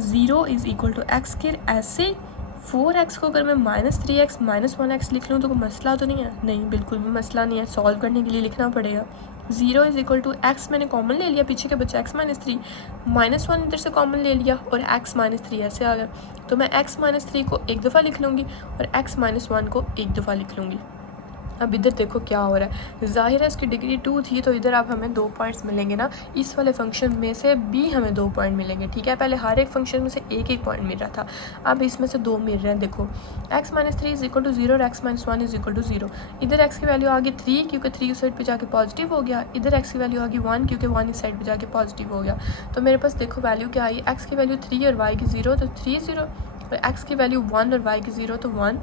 0 is equal to x square. ऐसे 4x को अगर मैं -3x -1x लिख लूँ तो कोई मसला तो नहीं है? नहीं, बिल्कुल भी मसला नहीं है, सॉल्व करने के लिए लिखना पड़ेगा। 0 इज़ इक्वल टू एक्स मैंने कॉमन ले लिया, पीछे के बच्चे x -3, -1 इधर से कॉमन ले लिया और x -3 ऐसे आ गया। तो मैं x -3 को एक दफ़ा लिख लूँगी और x -1 को एक दफ़ा लिख लूँगी। अब इधर देखो क्या हो रहा है, ज़ाहिर है इसकी डिग्री 2 थी तो इधर अब हमें 2 पॉइंट्स मिलेंगे ना, इस वाले फंक्शन में से भी हमें 2 पॉइंट मिलेंगे, ठीक है। पहले हर एक फंक्शन में से एक एक पॉइंट मिल रहा था, अब इसमें से 2 मिल रहे हैं। देखो x -3 इज़ इक्वल टू 0 और x -1 इज़ इक्वल टू 0। इधर x की वैल्यू आ गई 3 क्योंकि 3 उस साइड पर जाके पॉजिटिव हो गया, इधर x की वैल्यू आ गई 1 क्योंकि 1 इस साइड पर जाके पॉजिटिव हो गया। तो मेरे पास देखो वैल्यू क्या आई, x की वैल्यू 3 और y की 0, तो 3 0, और x की वैल्यू 1 और y की 0, तो 1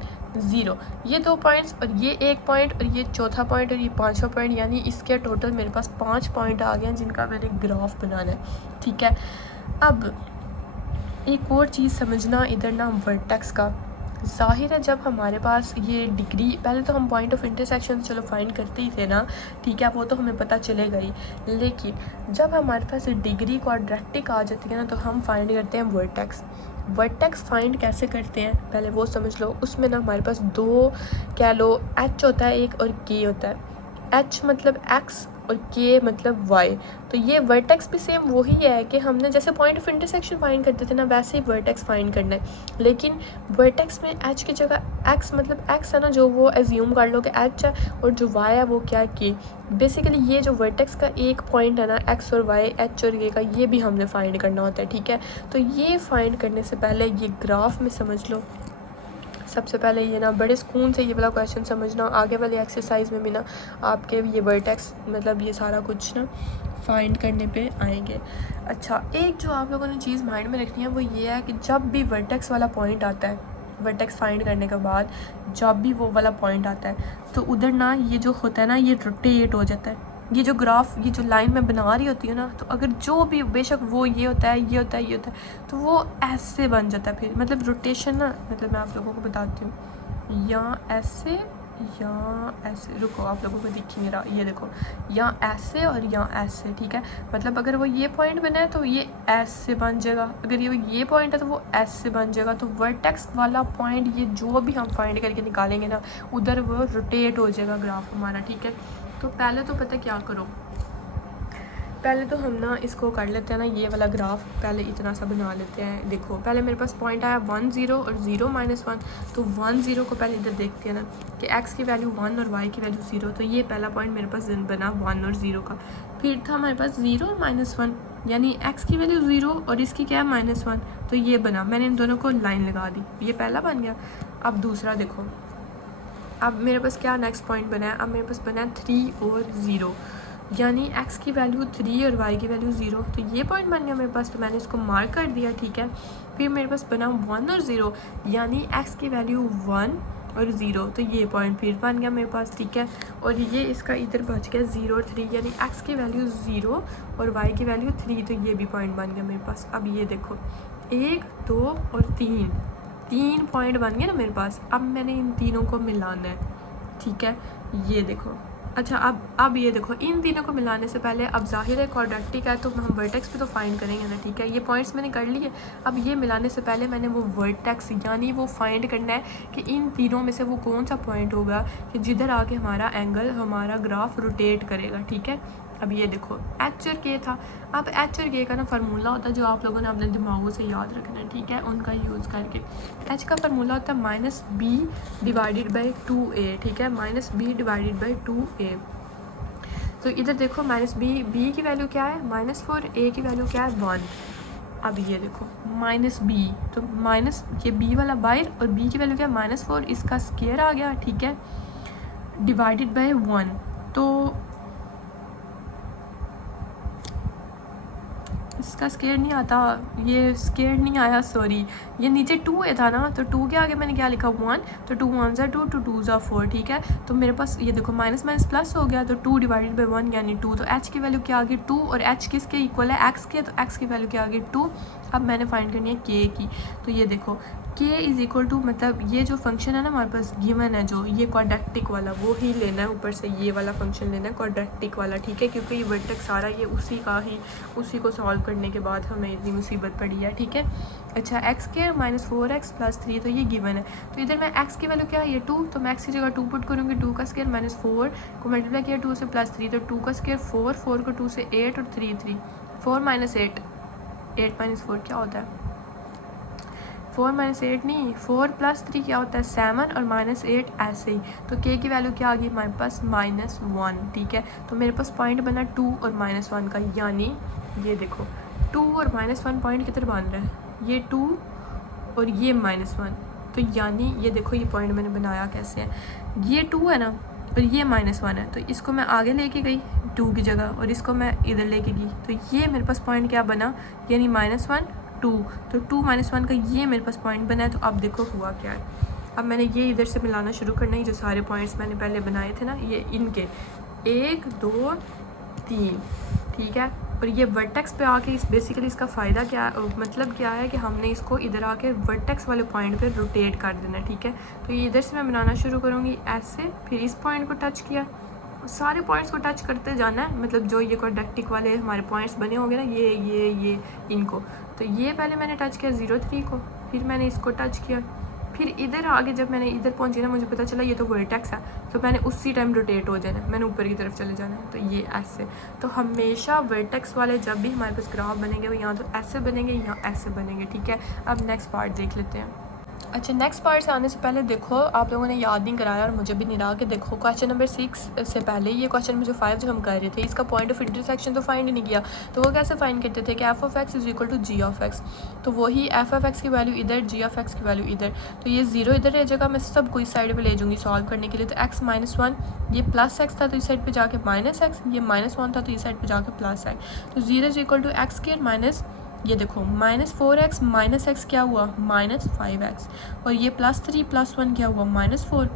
0। ये 2 पॉइंट्स और ये 1 पॉइंट और ये चौथा पॉइंट और ये 5वां पॉइंट, यानी इसके टोटल मेरे पास 5 पॉइंट आ गए हैं जिनका मैंने ग्राफ बनाना है, ठीक है। अब एक और चीज़ समझना इधर ना, वर्टेक्स का। ज़ाहिर है जब हमारे पास ये डिग्री, पहले तो हम पॉइंट ऑफ इंटरसेक्शन चलो फाइंड करते ही थे ना, ठीक है, वो तो हमें पता चलेगा ही, लेकिन जब हमारे पास डिग्री क्वाड्रेटिक आ जाती है ना तो हम फाइंड करते हैं वर्टेक्स। वर्टेक्स फाइंड कैसे करते हैं पहले वो समझ लो। उसमें ना हमारे पास 2 कह लो, एच होता है एक और के होता है। एच मतलब एक्स और के मतलब वाई। तो ये वर्टेक्स भी सेम वही है कि हमने जैसे पॉइंट ऑफ इंटरसेक्शन फाइंड करते थे ना, वैसे ही वर्टेक्स फाइंड करना है। लेकिन वर्टेक्स में एच की जगह एक्स मतलब एक्स है ना, जो वो एज्यूम कर लो कि एच है, और जो वाई है वो क्या के। बेसिकली ये जो वर्टेक्स का एक पॉइंट है ना, एक्स और वाई, एच और के का, ये भी हमने फाइंड करना होता है, ठीक है। तो ये फाइंड करने से पहले ये ग्राफ में समझ लो। सबसे पहले ये ना बड़े सुकून से ये वाला क्वेश्चन समझना, आगे वाली एक्सरसाइज में भी ना आपके ये वर्टेक्स मतलब ये सारा कुछ ना फाइंड करने पे आएंगे। अच्छा, एक जो आप लोगों ने चीज़ माइंड में रखनी है वो ये है कि जब भी वर्टेक्स वाला पॉइंट आता है, वर्टेक्स फाइंड करने के बाद जब भी वो वाला पॉइंट आता है तो उधर ना ये जो होता है ना, ये रोटेट हो जाता है। ये जो ग्राफ, ये जो लाइन मैं बना रही होती हूँ ना, तो अगर जो भी बेशक वो ये होता है, ये होता है, ये होता है, तो वो ऐसे बन जाता है फिर, मतलब रोटेशन ना, मतलब मैं आप लोगों को बताती हूँ, यहाँ ऐसे, यहाँ ऐसे, रुको आप लोगों को दिखेंगे रहा, ये देखो यहाँ ऐसे और यहाँ ऐसे, ठीक है। मतलब अगर वो ये पॉइंट बना है तो ये ऐसे बन जाएगा, अगर ये पॉइंट है तो वो ऐसे बन जाएगा। तो वर्टेक्स वाला पॉइंट ये जो भी हम फाइंड करके निकालेंगे ना, उधर वो रोटेट हो जाएगा ग्राफ हमारा, ठीक है। तो पहले तो पता क्या करो, पहले तो हम ना इसको कर लेते हैं ना, ये वाला ग्राफ पहले इतना सा बना लेते हैं। देखो पहले मेरे पास पॉइंट आया 1 0 और 0 -1, तो 1 0 को पहले इधर देखते हैं ना कि x की वैल्यू 1 और y की वैल्यू 0, तो ये पहला पॉइंट मेरे पास बना 1 और 0 का। फिर था हमारे पास 0 और -1, यानी x की वैल्यू 0 और इसकी क्या है -1, तो ये बना, मैंने इन दोनों को लाइन लगा दी, ये पहला बन गया। अब दूसरा देखो, अब मेरे पास क्या नेक्स्ट पॉइंट बना है, अब मेरे पास बना है 3 और 0, यानी x की वैल्यू 3 और y की वैल्यू 0, तो ये पॉइंट बन गया मेरे पास, तो मैंने इसको मार्क कर दिया, ठीक है। फिर मेरे पास बना 1 और 0, यानी x की वैल्यू 1 और 0, तो ये पॉइंट फिर बन गया मेरे पास, ठीक है। और ये इसका इधर बच गया 0 और 3, यानी x की वैल्यू 0 और y की वैल्यू 3, तो ये भी पॉइंट बन गया मेरे पास। अब ये देखो 1 2 और 3 पॉइंट बन गए ना मेरे पास। अब मैंने इन तीनों को मिलाना है, ठीक है, ये देखो। अच्छा, अब ये देखो, इन तीनों को मिलाने से पहले, अब जाहिर है क्वाड्रेटिक है तो हम वर्टेक्स पे तो फाइंड करेंगे ना, ठीक है। ये पॉइंट्स मैंने कर लिए, अब ये मिलाने से पहले मैंने वो वर्टेक्स यानी वो फाइंड करना है कि इन तीनों में से वो कौन सा पॉइंट होगा कि जिधर आके हमारा एंगल, हमारा ग्राफ रोटेट करेगा, ठीक है। अब ये देखो एच और के था, अब एच और के का ना फार्मूला होता है जो आप लोगों ने अपने दिमागों से याद रखना है, ठीक है, उनका यूज़ करके। एच का फार्मूला होता है -b डिवाइडेड बाई 2a, ठीक है, -b डिवाइडेड बाई 2a। तो इधर देखो -b की वैल्यू क्या है -4, a की वैल्यू क्या है 1। अब ये देखो -b, तो माइनस ये b वाला बाहर और b की वैल्यू क्या है -4, इसका स्क्वायर आ गया, ठीक है, डिवाइडेड बाई 1। तो इसका स्केयर नहीं आता, ये स्केयर नहीं आया, सॉरी। ये नीचे 2 ए था ना, तो 2 के आगे मैंने क्या लिखा 1, तो 2 1 2, 2 2 4, ठीक है। तो मेरे पास ये देखो माइनस माइनस प्लस हो गया, तो 2 डिवाइडेड बाई 1 यानी 2। तो h की वैल्यू क्या आ गई 2, और h किसके इक्वल है x के, तो x की वैल्यू क्या आ गई 2। अब मैंने फाइंड करनी है k की, तो ये देखो k इज़ इक्वल टू, मतलब ये जो फंक्शन है ना हमारे पास गिवन है जो ये क्वाड्रेटिक वाला, वो ही लेना है, ऊपर से ये वाला फंक्शन लेना है क्वाड्रेटिक वाला, ठीक है। क्योंकि ये वर्टेक्स सारा ये उसी को सॉल्व करने के बाद हमें इतनी मुसीबत पड़ी है, ठीक है। अच्छा x² माइनस 4x प्लस 3, तो ये गिवन है। तो इधर मैं x की वैल्यू क्या है ये 2, तो मैं x की जगह 2 पुट करूँगी। 2 का स्क्वायर माइनस 4 को मल्टीप्लाई किया 2 से प्लस 3, तो 2 का स्क्वायर 4, 4 को 2 से 8 और 3 3, 4 माइनस 8, 8 माइनस 4 क्या होता है, 4 माइनस 8 नहीं, 4 प्लस 3 क्या होता है 7, और माइनस 8 ऐसे ही। तो k की वैल्यू क्या आ गई हमारे पास -1, ठीक है। तो मेरे पास पॉइंट बना 2 और -1 का, यानी ये देखो 2 और -1 पॉइंट किधर बन रहा है, ये 2 और ये -1, तो यानी ये देखो ये पॉइंट मैंने बनाया कैसे है, ये 2 है ना और ये -1 है, तो इसको मैं आगे लेके गई 2 की जगह, और इसको मैं इधर लेके गई, तो ये मेरे पास पॉइंट क्या बना, यानी -1 2, तो 2 -1 का ये मेरे पास पॉइंट बना है। तो अब देखो हुआ क्या है, अब मैंने ये इधर से मिलाना शुरू करना है, जो सारे पॉइंट्स मैंने पहले बनाए थे ना, ये इनके 1 2 3, ठीक है। और ये वर्टेक्स पे आके इस बेसिकली इसका फ़ायदा क्या, मतलब क्या है कि हमने इसको इधर आके वर्टेक्स वाले पॉइंट पे रोटेट कर देना है, ठीक है। तो ये इधर से मैं बनाना शुरू करूँगी ऐसे, फिर इस पॉइंट को टच किया, सारे पॉइंट्स को टच करते जाना है, मतलब जो ये क्वाड्रेटिक वाले हमारे पॉइंट्स बने होंगे ना, ये इनको, तो ये पहले मैंने टच किया 0 3 को, फिर मैंने इसको टच किया, फिर इधर आगे जब मैंने इधर पहुंची ना, मुझे पता चला ये तो वर्टेक्स है, तो मैंने उसी टाइम रोटेट हो जाना है, मैंने ऊपर की तरफ चले जाना है, तो ये ऐसे। तो हमेशा वर्टेक्स वाले जब भी हमारे पास ग्राफ बनेंगे वो यहाँ तो ऐसे बनेंगे, यहाँ ऐसे बनेंगे, ठीक है। अब नेक्स्ट पार्ट देख लेते हैं। अच्छा, नेक्स्ट पार्ट से आने से पहले देखो, आप लोगों ने याद नहीं कराया और मुझे भी नहीं रहा कि देखो क्वेश्चन नंबर 6 से पहले ये क्वेश्चन मुझे 5 जो हम कर रहे थे, इसका पॉइंट ऑफ इंटरसेक्शन तो फाइंड नहीं किया, तो वो कैसे फाइंड करते थे कि f(x) is equal to g(x), तो वही f(x) की वैल्यू इधर, g(x) की वैल्यू इधर, तो ये 0 इधर रह जाएगा, मैं सबको इस साइड पर ले जाऊँगी सॉल्व करने के लिए। तो x -1 ये +x था तो इस साइड पर जाके -x, ये -1 था तो इस साइड पर जाके +x, तो 0 is equal to x² minus, ये देखो -4x माइनस x क्या हुआ -5x, और ये +3 + 1 क्या हुआ -4।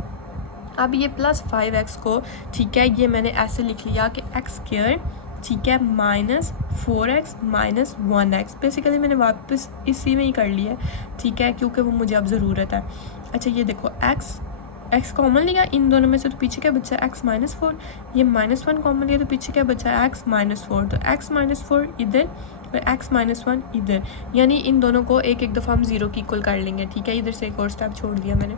अब ये +5x को, ठीक है, ये मैंने ऐसे लिख लिया कि x², ठीक है, -4x माइनस 1x, बेसिकली मैंने वापस इसी में ही कर लिया, ठीक है, क्योंकि वो मुझे अब ज़रूरत है। अच्छा ये देखो x कॉमन लिया इन दोनों में से, तो पीछे क्या बचा x -4, ये -1 कॉमन लिया तो पीछे क्या बचा x -4, तो x -4 इधर और x -1 इधर, यानी इन दोनों को एक एक दफ़ा हम 0 की इक्वल कर लेंगे, ठीक है। इधर से एक और स्टेप छोड़ दिया मैंने।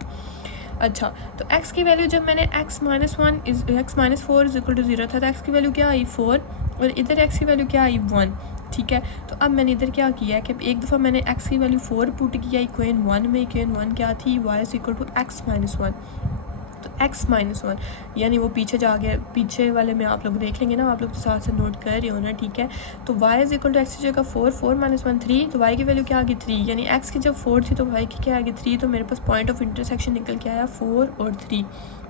अच्छा, तो x की वैल्यू जब मैंने x -4 इज इक्वल टू 0 था, तो x की वैल्यू क्या आई 4, और इधर x की वैल्यू क्या आई 1, ठीक है। तो अब मैंने इधर क्या किया है कि एक दफ़ा मैंने x की वैल्यू 4 पुट किया इक्वेशन 1 में, इक्वेशन 1 क्या थी y is equal to x -1, तो x -1 यानी वो पीछे जा गया, पीछे वाले में आप लोग देख लेंगे ना, आप लोग तो साथ से नोट कर रहे हो ना, ठीक है। तो y is equal to x की जगह 4 4 - 1 3, तो y की वैल्यू क्या आ गई 3, यानी x की जब 4 थी तो y की क्या आ गई 3, तो मेरे पास पॉइंट ऑफ इंटरसेक्शन निकल के आया 4 और 3।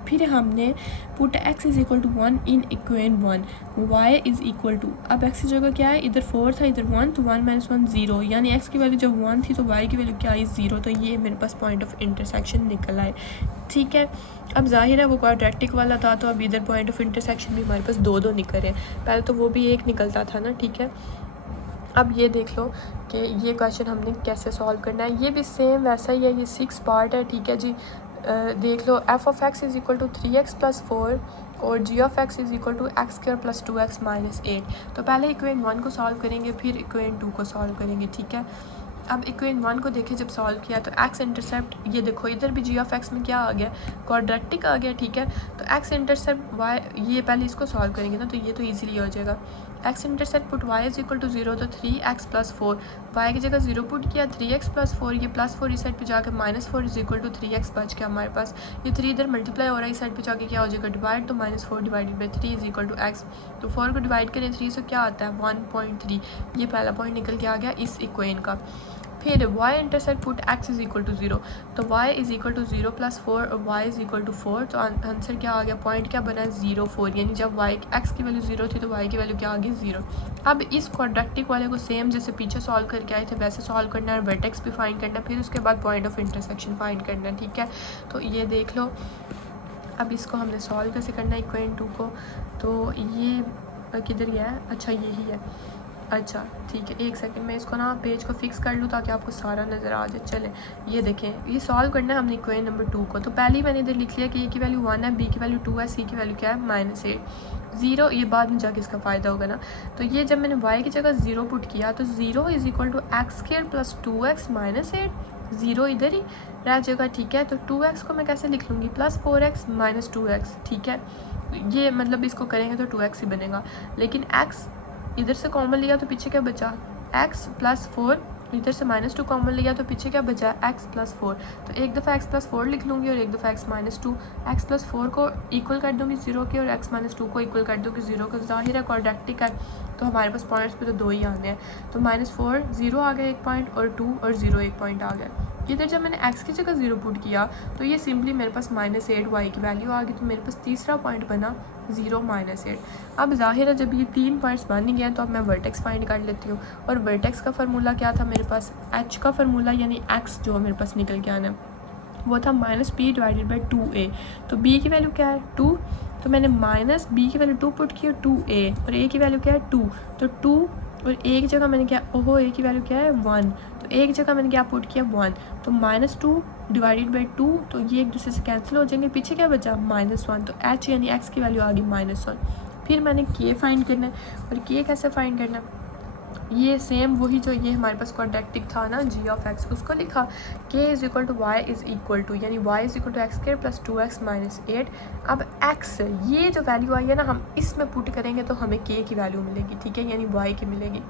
फिर हमने put x is equal to 1 in equation 1, y is equal to, अब x की जगह क्या है, इधर 4 था इधर 1, तो 1 - 1 0, यानी x की वैल्यू जब 1 थी तो y की वैल्यू क्या आई 0, तो ये मेरे पास पॉइंट ऑफ इंटरसेक्शन निकल आए, ठीक है। अब जाहिर है वो क्वाड्रेटिक वाला था, तो अब इधर पॉइंट ऑफ इंटरसेक्शन भी हमारे पास 2 2 निकल रहे हैं, पहले तो वो भी एक निकलता था ना, ठीक है। अब ये देख लो कि ये क्वेश्चन हमने कैसे सॉल्व करना है, ये भी सेम वैसा ही है, ये 6 पार्ट है, ठीक है जी। देख लो f(x) is equal to 3x + 4 और g(x) is equal to x² + 2x - 8। तो पहले इक्वेशन 1 को सॉल्व करेंगे, फिर इक्वेशन 2 को सॉल्व करेंगे, ठीक है। अब इक्वेशन 1 को देखिए, जब सॉल्व किया तो x इंटरसेप्ट, ये देखो इधर भी g(x) में क्या आ गया, क्वाड्रेटिक आ गया, ठीक है। तो x इंटरसेप्ट y, ये पहले इसको सॉल्व करेंगे ना, तो ये तो ईजिली हो जाएगा। x intercept put y is equal to 0, तो 3x + 4, y की जगह 0 पुट किया, 3x + 4, ये +4 इस साइड पे जाकर -4 इज इक्वल टू 3x बच गया हमारे पास, ये 3 इधर मल्टीप्लाई हो रहा है, इस साइड पे जाके क्या हो जाएगा डिवाइड, तो -4 divided by 3 is equal to x, तो 4 को डिवाइड करें 3 से क्या आता है 1.3, ये पहला पॉइंट निकल के आ गया इस इक्वेशन का। फिर y intersect put x is equal to 0, तो y is equal to 0 plus 4 और y इज इक्वल टू 4, तो आंसर क्या आ गया, पॉइंट क्या बना 0 4, यानी जब y x की वैल्यू 0 थी तो y की वैल्यू क्या आ गई 0। अब इस क्वाड्रेटिक वाले को सेम जैसे पीछे सॉल्व करके आए थे वैसे सॉल्व करना है, वर्टेक्स भी फाइंड करना है, फिर उसके बाद पॉइंट ऑफ इंटरसेक्शन फाइंड करना है, ठीक है। तो ये देख लो, अब इसको हमने सॉल्व कैसे करना है इक्वेशन 2 को, तो ये किधर गया है, अच्छा यही है, अच्छा ठीक है, एक सेकंड में इसको ना पेज को फिक्स कर लूँ ताकि आपको सारा नज़र आ जाए। चले ये देखें, ये सॉल्व करना है हमने इक्वेशन नंबर 2 को। तो पहले ही मैंने इधर लिख लिया कि ए की वैल्यू 1 है, बी की वैल्यू 2 है, सी की वैल्यू क्या है -8, 0, ये बाद में जाके इसका फ़ायदा होगा ना। तो ये जब मैंने y की जगह 0 पुट किया तो 0 is equal to x square plus 2x -8, 0 इधर ही रह जाएगा, ठीक है। तो 2x को मैं कैसे लिख लूँगी, प्लस 4x माइनस 2x, ठीक है। ये मतलब इसको करेंगे तो 2x ही बनेगा, लेकिन x इधर से कॉमन लिया तो पीछे क्या बचा, x प्लस 4, इधर से -2 कॉमन लिया तो पीछे क्या बचा, x प्लस 4। तो एक दफ़ा x प्लस 4 लिख लूँगी और एक दफ़ा x माइनस 2, x प्लस 4 को इक्वल कर दूँगी 0 के और x माइनस 2 को इक्वल कर दूँगी 0 का। जाहिर है क्वाड्रेटिक है तो हमारे पास पॉइंट्स पे तो 2 ही आने हैं, तो -4 0 आ गया एक पॉइंट और 2 और 0 एक पॉइंट आ गया। इधर जब मैंने x की जगह 0 पुट किया तो ये सिंपली मेरे पास -8 y की वैल्यू आ गई, तो मेरे पास तीसरा पॉइंट बना 0 -8। अब जाहिर है जब ये 3 पॉइंट्स बन गए तो अब मैं वर्टेक्स फाइंड कर लेती हूँ, और वर्टेक्स का फार्मूला क्या था मेरे पास, h का फार्मूला यानी x जो मेरे पास निकल के आना वो था -b डिवाइडेड बाई 2a। तो b की वैल्यू क्या है 2, तो मैंने माइनस b की वैल्यू 2 पुट की और 2a, और a की वैल्यू क्या है 2, तो 2 और एक जगह मैंने क्या, ओहो a की वैल्यू क्या है 1, तो एक जगह मैंने क्या पुट किया 1, तो -2 डिवाइडेड बाई 2, तो ये एक दूसरे से कैंसिल हो जाएंगे, पीछे क्या बचा -1, तो h यानी x की वैल्यू आ गई -1। फिर मैंने k फाइंड करना है, और k कैसे फाइंड करना है, ये सेम वही जो ये हमारे पास क्वाड्रेटिक था ना g ऑफ x, उसको लिखा k is equal to y is equal to, यानी y is equal to x square plus 2x minus 8। अब x ये जो वैल्यू आई है ना, हम इसमें पुट करेंगे तो हमें k की वैल्यू मिलेगी, ठीक है, यानी y की मिलेगी।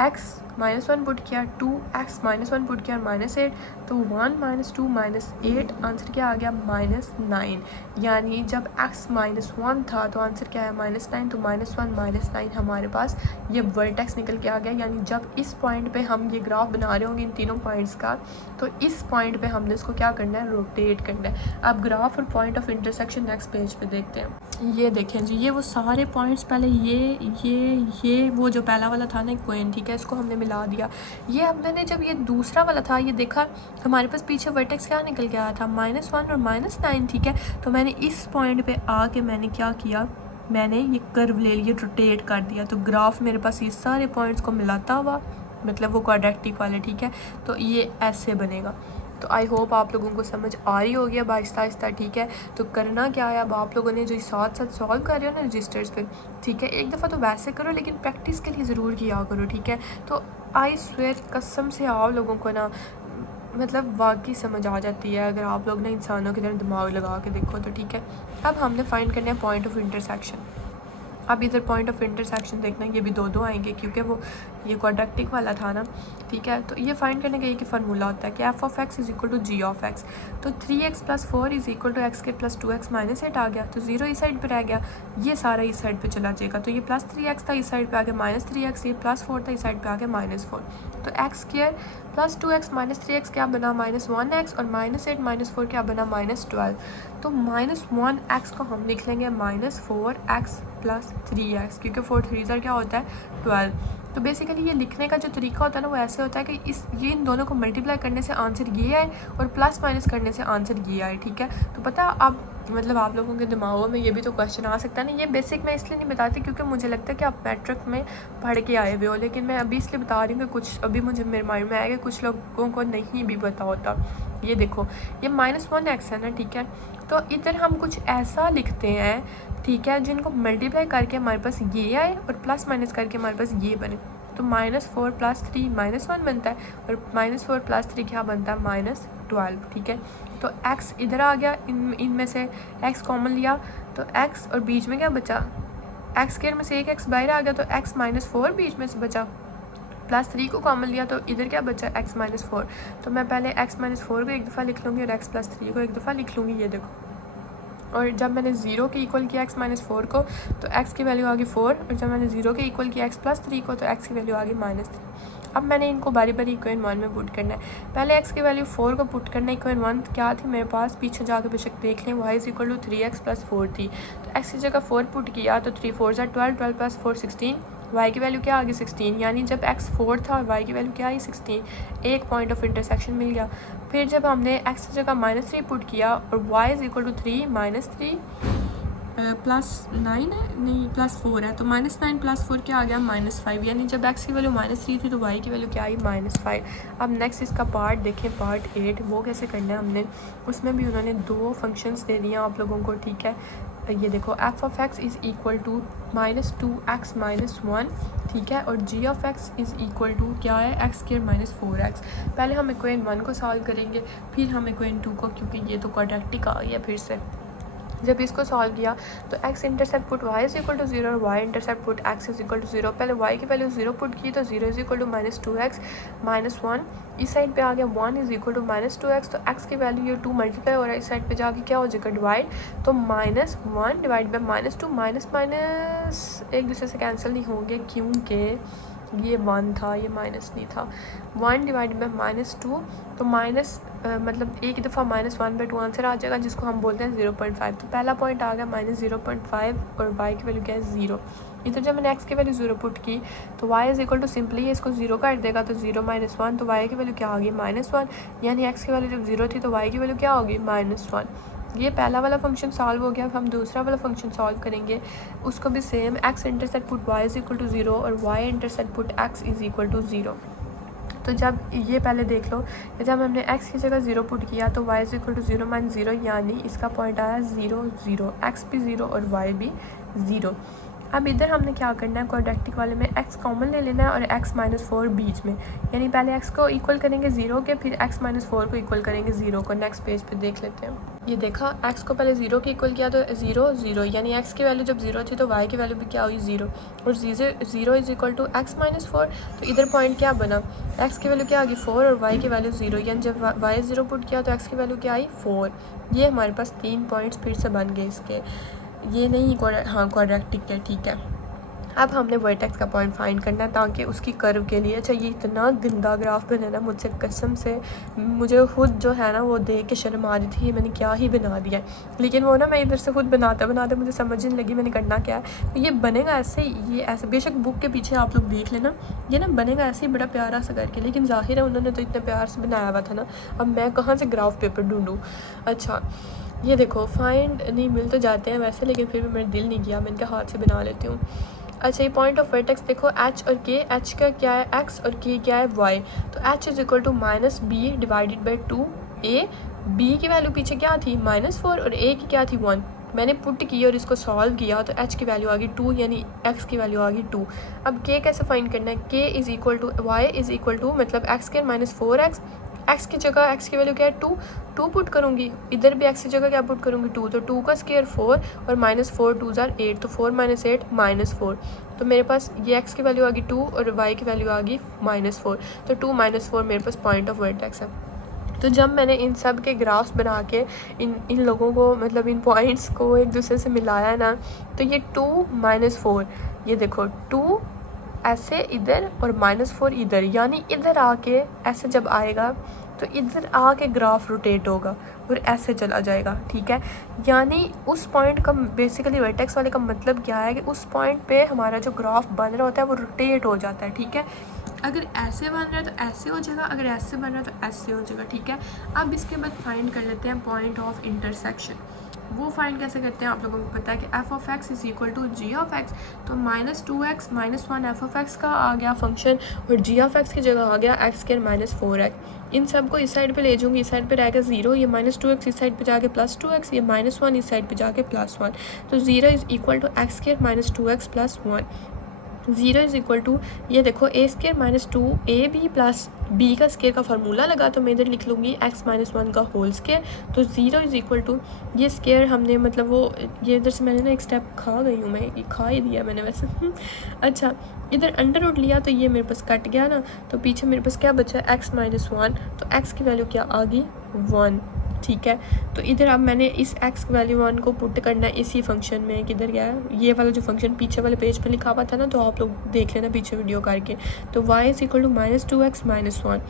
x -1 पुट किया, 2x -1 पुट किया -8, तो 1 -2 -8, आंसर क्या आ गया -9, यानी जब x -1 था तो आंसर क्या है -9, तो -1 -9 हमारे पास ये वर्टेक्स निकल के आ गया। यानी जब इस पॉइंट पे हम ये ग्राफ बना रहे होंगे इन तीनों पॉइंट्स का, तो इस पॉइंट पे हमने इसको क्या करना है, रोटेट करना है। अब ग्राफ और point of intersection next page पे देखते हैं। ये देखें जी, ये वो सारे पॉइंट्स पहले ये वो जो पहला वाला था ना इक्वेशन, ठीक है, इसको हमने मिला दिया। ये अब मैंने जब ये दूसरा वाला था ये देखा हमारे पास पीछे वर्टेक्स क्या निकल के आया था -1 और -9, ठीक है। तो मैंने इस पॉइंट पे आके मैंने क्या किया, मैंने ये कर्व ले लिया, रोटेट कर दिया, तो ग्राफ मेरे पास ये सारे पॉइंट्स को मिलाता हुआ, मतलब वो क्वाड्रेटिक वाले, ठीक है, तो ये ऐसे बनेगा। तो आई होप आप लोगों को समझ आ रही होगी अब आहिस्ता आहिस्ता, ठीक है। तो करना क्या है, अब आप लोगों ने जो साथ साथ सॉल्व कर रहे हो ना रजिस्टर्स पे, ठीक है, एक दफ़ा तो वैसे करो लेकिन प्रैक्टिस के लिए ज़रूर किया करो, ठीक है। तो आई स्वेयर कसम से आप लोगों को ना मतलब वाकई समझ आ जाती है अगर आप लोग ना इंसानों की तरह दिमाग लगा के देखो तो, ठीक है। अब हमने फाइंड करना है पॉइंट ऑफ इंटरसेक्शन। अब इधर पॉइंट ऑफ इंटरसेक्शन देखना, ये भी दो आएंगे क्योंकि वो ये क्वाड्रेटिक वाला था ना, ठीक है। तो ये फाइंड करने का एक ही फार्मूला होता है कि f of x is equal to g of x। तो 3x plus 4 is equal to x square plus 2x minus 8 आ गया, तो 0 इस साइड पे रह गया, ये सारा इस साइड पे चला जाएगा, तो ये प्लस 3x था इस साइड पे आ गया -3x, ये प्लस 4 था इस साइड पे आ गया -4, तो x square plus 2x minus 3x क्या बना -1x, और -8 -4 क्या बना -12। तो -1x को हम लिख लेंगे -4x प्लस 3x, क्योंकि 4 3 क्या होता है 12। तो बेसिकली ये लिखने का जो तरीका होता है ना वो ऐसे होता है कि ये इन दोनों को मल्टीप्लाई करने से आंसर ये आए और प्लस माइनस करने से आंसर ये आए, ठीक है। तो पता अब मतलब आप लोगों के दिमागों में ये भी तो क्वेश्चन आ सकता है ना, ये बेसिक मैं इसलिए नहीं बताती क्योंकि मुझे लगता है कि आप मैट्रिक में पढ़ के आए हुए हो, लेकिन मैं अभी इसलिए बता रही हूँ कि कुछ अभी मुझे मेरे माइंड में आएगा, कुछ लोगों को नहीं भी पता होता। ये देखो ये -1x है ना, ठीक है, तो इधर हम कुछ ऐसा लिखते हैं, ठीक है, जिनको मल्टीप्लाई करके हमारे पास ये आए और प्लस माइनस करके हमारे पास ये बने। तो -4 प्लस 3 -1 बनता है, और -4 प्लस 3 क्या बनता है -12, ठीक है। तो x इधर आ गया, इनमें से x कॉमन लिया तो x, और बीच में क्या बचा, x स्क्वायर में से एक x बाहर आ गया तो x -4 बीच में से बचा, प्लस 3 को कॉमन लिया तो इधर क्या बचा x -4। तो मैं पहले x -4 को एक दफ़ा लिख लूँगी और x प्लस 3 को एक दफ़ा लिख लूँगी, ये देखो। और जब मैंने 0 के इक्वल किया x -4 को तो x की वैल्यू आ गई 4, और जब मैंने 0 के इक्वल किया x प्लस 3 को तो x की वैल्यू आ गई -3। अब मैंने इनको बारी बारी इक्वेशन 1 में पुट करना है। पहले x की वैल्यू 4 को पुट करना है। इक्वेशन 1 क्या थी मेरे पास, पीछे जाके बेशक देख लें, y is equal to 3x + 4 थी। तो x की जगह 4 पुट किया तो 3 4 = 12, 12 + 4 16, y की वैल्यू क्या आ गई 16, यानी जब x 4 था और y की वैल्यू क्या आई 16, एक पॉइंट ऑफ इंटरसेक्शन मिल गया। फिर जब हमने x की जगह -3 पुट किया और y इज इक्वल टू 3 -3 +9 है, नहीं +4 है, तो -9 + 4 क्या आ गया -5, यानी जब x की वैल्यू -3 थी तो y की वैल्यू क्या आई -5। अब नेक्स्ट इसका पार्ट देखें, पार्ट 8, वो कैसे करना है हमने, उसमें भी उन्होंने 2 फंक्शंस दे दिए आप लोगों को, ठीक है। ये देखो f(x) is equal to -2x - 1, ठीक है, और g(x) इज़ इक्वल टू क्या है x² - 4x। पहले हम इक्वेशन 1 को सॉल्व करेंगे, फिर हम इक्वेशन 2 को, क्योंकि ये तो क्वाड्रेटिक आ गया फिर से। जब इसको सॉल्व किया तो x intercept put y is equal to 0 और y intercept put x is equal to 0। पहले y की वैल्यू 0 पुट की तो 0 इज इक्वल टू -2x - 1, इस साइड पे आ गया 1 इज इक्वल टू -2x, तो x की वैल्यू ये 2 मल्टीप्लाई हो रहा है, इस साइड पे जाके क्या हो जाएगा डिवाइड, तो -1 डिवाइड बाई -2, माइनस एक दूसरे से कैंसिल नहीं होंगे क्योंकि ये 1 था, ये माइनस नहीं था। 1 डिवाइड बाई -2, तो माइनस मतलब एक दफ़ा -1/2 आंसर आ जाएगा, जिसको हम बोलते हैं 0.5। तो पहला पॉइंट आ गया -0.5 और y की वैल्यू क्या है 0। इधर जब मैंने x की वैल्यू 0 पुट की तो y is equal to simply इसको 0 काट देगा, तो 0 - 1, तो y की वैल्यू क्या आ गई -1, यानी x की वैल्यू जब 0 थी तो y की वैल्यू क्या होगी -1। ये पहला वाला फंक्शन सॉल्व हो गया। अब हम दूसरा वाला फंक्शन सॉल्व करेंगे, उसको भी same, x intercept put y is equal to 0 और y intercept put x is equal to 0। तो जब ये पहले देख लो, जब हमने x की जगह 0 पुट किया तो y इज इक्वल टू 0 - 0, यानी इसका पॉइंट आया 0 0, x भी 0 और y भी 0। अब इधर हमने क्या करना है, क्वाड्रेटिक वाले में x कॉमन ले लेना है और x - 4 बीच में, यानी पहले x को इक्वल करेंगे 0 के, फिर x - 4 को इक्वल करेंगे 0 को। नेक्स्ट पेज पे देख लेते हैं। ये देखा, x को पहले 0 के इक्वल किया तो 0 0, यानी x की वैल्यू जब 0 थी तो y की वैल्यू भी क्या हुई 0, और 0 इज इक्वल टू x - 4। तो इधर पॉइंट क्या बना, x की वैल्यू क्या आ गई 4 और y की वैल्यू 0, यानी जब y 0 पुट किया तो x की वैल्यू क्या आई 4। ये हमारे पास 3 पॉइंट्स फिर से बन गए इसके, ये नहीं हाँ क्वाड्रेटिक है, ठीक है। अब हमने वर्टेक्स का पॉइंट फाइंड करना है ताकि उसकी कर्व के लिए, अच्छा ये इतना गंदा ग्राफ बनाना, मुझसे कसम से मुझे खुद जो है ना वो देख के शर्म आ रही थी, मैंने क्या ही बना दिया। लेकिन वो ना मैं इधर से खुद बनाते बनाते मुझे समझ नहीं लगी मैंने करना क्या है। तो ये बनेगा ऐसे, ये ऐसे, बेशक बुक के पीछे आप लोग देख लेना, ये ना बनेगा ऐसे ही बड़ा प्यारा सा करके, लेकिन जाहिर है उन्होंने तो इतने प्यार से बनाया हुआ था ना, अब मैं कहाँ से ग्राफ पेपर ढूंढूँ। अच्छा ये देखो, फाइंड नहीं मिल तो जाते हैं वैसे, लेकिन फिर भी मेरा दिल नहीं किया, मैंने कहा हाथ से बना लेती हूँ। अच्छा ये पॉइंट ऑफ वर्टेक्स देखो, h और k, h का क्या है x और k क्या है y, तो h is equal to -b divided by 2a, b की वैल्यू पीछे क्या थी -4 और a की क्या थी 1, मैंने पुट की और इसको सॉल्व किया तो h की वैल्यू आ गई 2, यानी x की वैल्यू आ गई 2। अब k कैसे फाइंड करना है, k is equal to y is equal to मतलब x² - 4x, x की जगह x की वैल्यू क्या है 2 पुट करूँगी, इधर भी x की जगह क्या पुट करूँगी 2, तो 2 का स्क्वायर 4 और -4 2 = 8, तो 4 - 8 -4, तो मेरे पास ये x की वैल्यू आ गई 2 और y की वैल्यू आ गई -4, तो 2 - 4 मेरे पास पॉइंट ऑफ वर्टेक्स है। तो जब मैंने इन सब के ग्राफ्स बना के इन लोगों को मतलब इन पॉइंट्स को एक दूसरे से मिलाया ना, तो ये 2 - 4, ये देखो 2 ऐसे इधर और -4 इधर, यानी इधर आके ऐसे जब आएगा तो इधर आके ग्राफ रोटेट होगा और ऐसे चला जाएगा, ठीक है। यानी उस पॉइंट का बेसिकली वर्टेक्स वाले का मतलब क्या है कि उस पॉइंट पे हमारा जो ग्राफ बन रहा होता है वो रोटेट हो जाता है, ठीक है। अगर ऐसे बन रहा है तो ऐसे हो जाएगा, अगर ऐसे बन रहा है तो ऐसे हो जाएगा, ठीक है। अब इसके बाद फाइंड कर लेते हैं पॉइंट ऑफ इंटरसेक्शन। वो फाइंड कैसे करते हैं, आप लोगों को पता है कि f(x) is equal to g(x), तो -2x - 1 f(x) का आ गया फंक्शन और g(x) की जगह आ गया x² - 4x। इन सब को इस साइड पे ले जाऊँगी, इस साइड पे रहेगा 0, ये -2x इस साइड पे जाके +2x, ये -1 इस साइड पे जाके +1, तो 0 is equal to x² - 2x + 1। 0 is equal to, ये देखो a² - 2ab प्लस b का स्केयर का फार्मूला लगा, तो मैं इधर लिख लूँगी x - 1 का होल स्केयर, तो 0 इज़ इक्वल टू, ये स्केयर हमने मतलब वो ये इधर से मैंने ना एक स्टेप खा गई हूँ मैं, ये खा ही दिया मैंने वैसे। अच्छा इधर अंडर रूट लिया तो ये मेरे पास कट गया ना, तो पीछे मेरे पास क्या बचा x - 1, तो x की वैल्यू क्या आ गई 1, ठीक है। तो इधर अब मैंने इस x वैल्यू 1 को पुट करना है इसी फंक्शन में, किधर गया है ये वाला जो फंक्शन पीछे वाले पेज पे लिखा हुआ था ना, तो आप लोग देख लेना पीछे वीडियो करके। तो y is equal to -2x -1,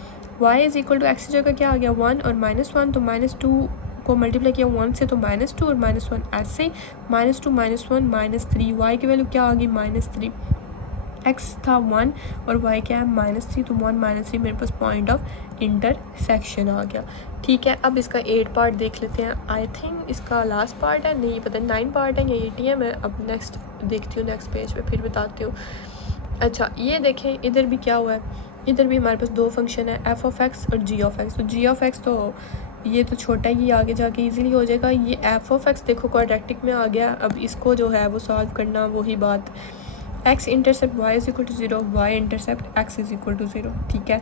y is equal to x की जगह क्या आ गया 1 और -1, तो -2 को मल्टीप्लाई किया 1 से तो -2 और -1 ऐसे, -2 -1 -3, y की वैल्यू क्या आ गई -3, x था 1 और y क्या है -3, तो 1 -3 मेरे पास पॉइंट ऑफ इंटरसेक्शन आ गया। ठीक है, अब इसका 8 पार्ट देख लेते हैं। आई थिंक इसका लास्ट पार्ट है, नहीं पता 9 पार्ट है या 8 है, मैं अब नेक्स्ट देखती हूँ, नेक्स्ट पेज पे फिर बताती हूँ। अच्छा ये देखें इधर भी क्या हुआ है, इधर भी हमारे पास दो फंक्शन है f(x) और g(x). तो g(x) तो ये तो छोटा ही आगे जाके इजीली हो जाएगा। ये f(x) देखो क्वाड्रेटिक में आ गया, अब इसको जो है वो सॉल्व करना, वही बात x intercept y is equal to 0, y intercept x is equal to 0। ठीक है,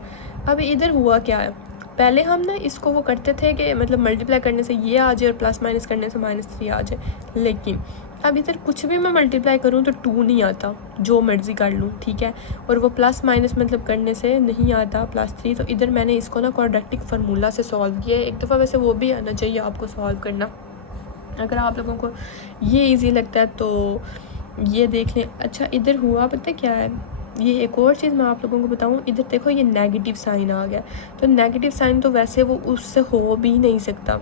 अब इधर हुआ क्या है, पहले हम ना इसको वो करते थे कि मतलब मल्टीप्लाई करने से ये आ जाए और प्लस माइनस करने से -3 आ जाए, लेकिन अब इधर कुछ भी मैं मल्टीप्लाई करूँ तो 2 नहीं आता, जो मर्ज़ी कर लूँ। ठीक है, और वो प्लस माइनस मतलब करने से नहीं आता +3, तो इधर मैंने इसको ना क्वाड्रेटिक फार्मूला से सॉल्व किया है। एक दफ़ा वैसे वो भी आना चाहिए आपको सॉल्व करना, अगर आप लोगों को ये ईजी लगता है तो ये देख लें। अच्छा इधर हुआ पता है क्या है, ये एक और चीज़ मैं आप लोगों को बताऊँ, इधर देखो ये नेगेटिव साइन आ गया, तो नेगेटिव साइन तो वैसे वो उससे हो भी नहीं सकता,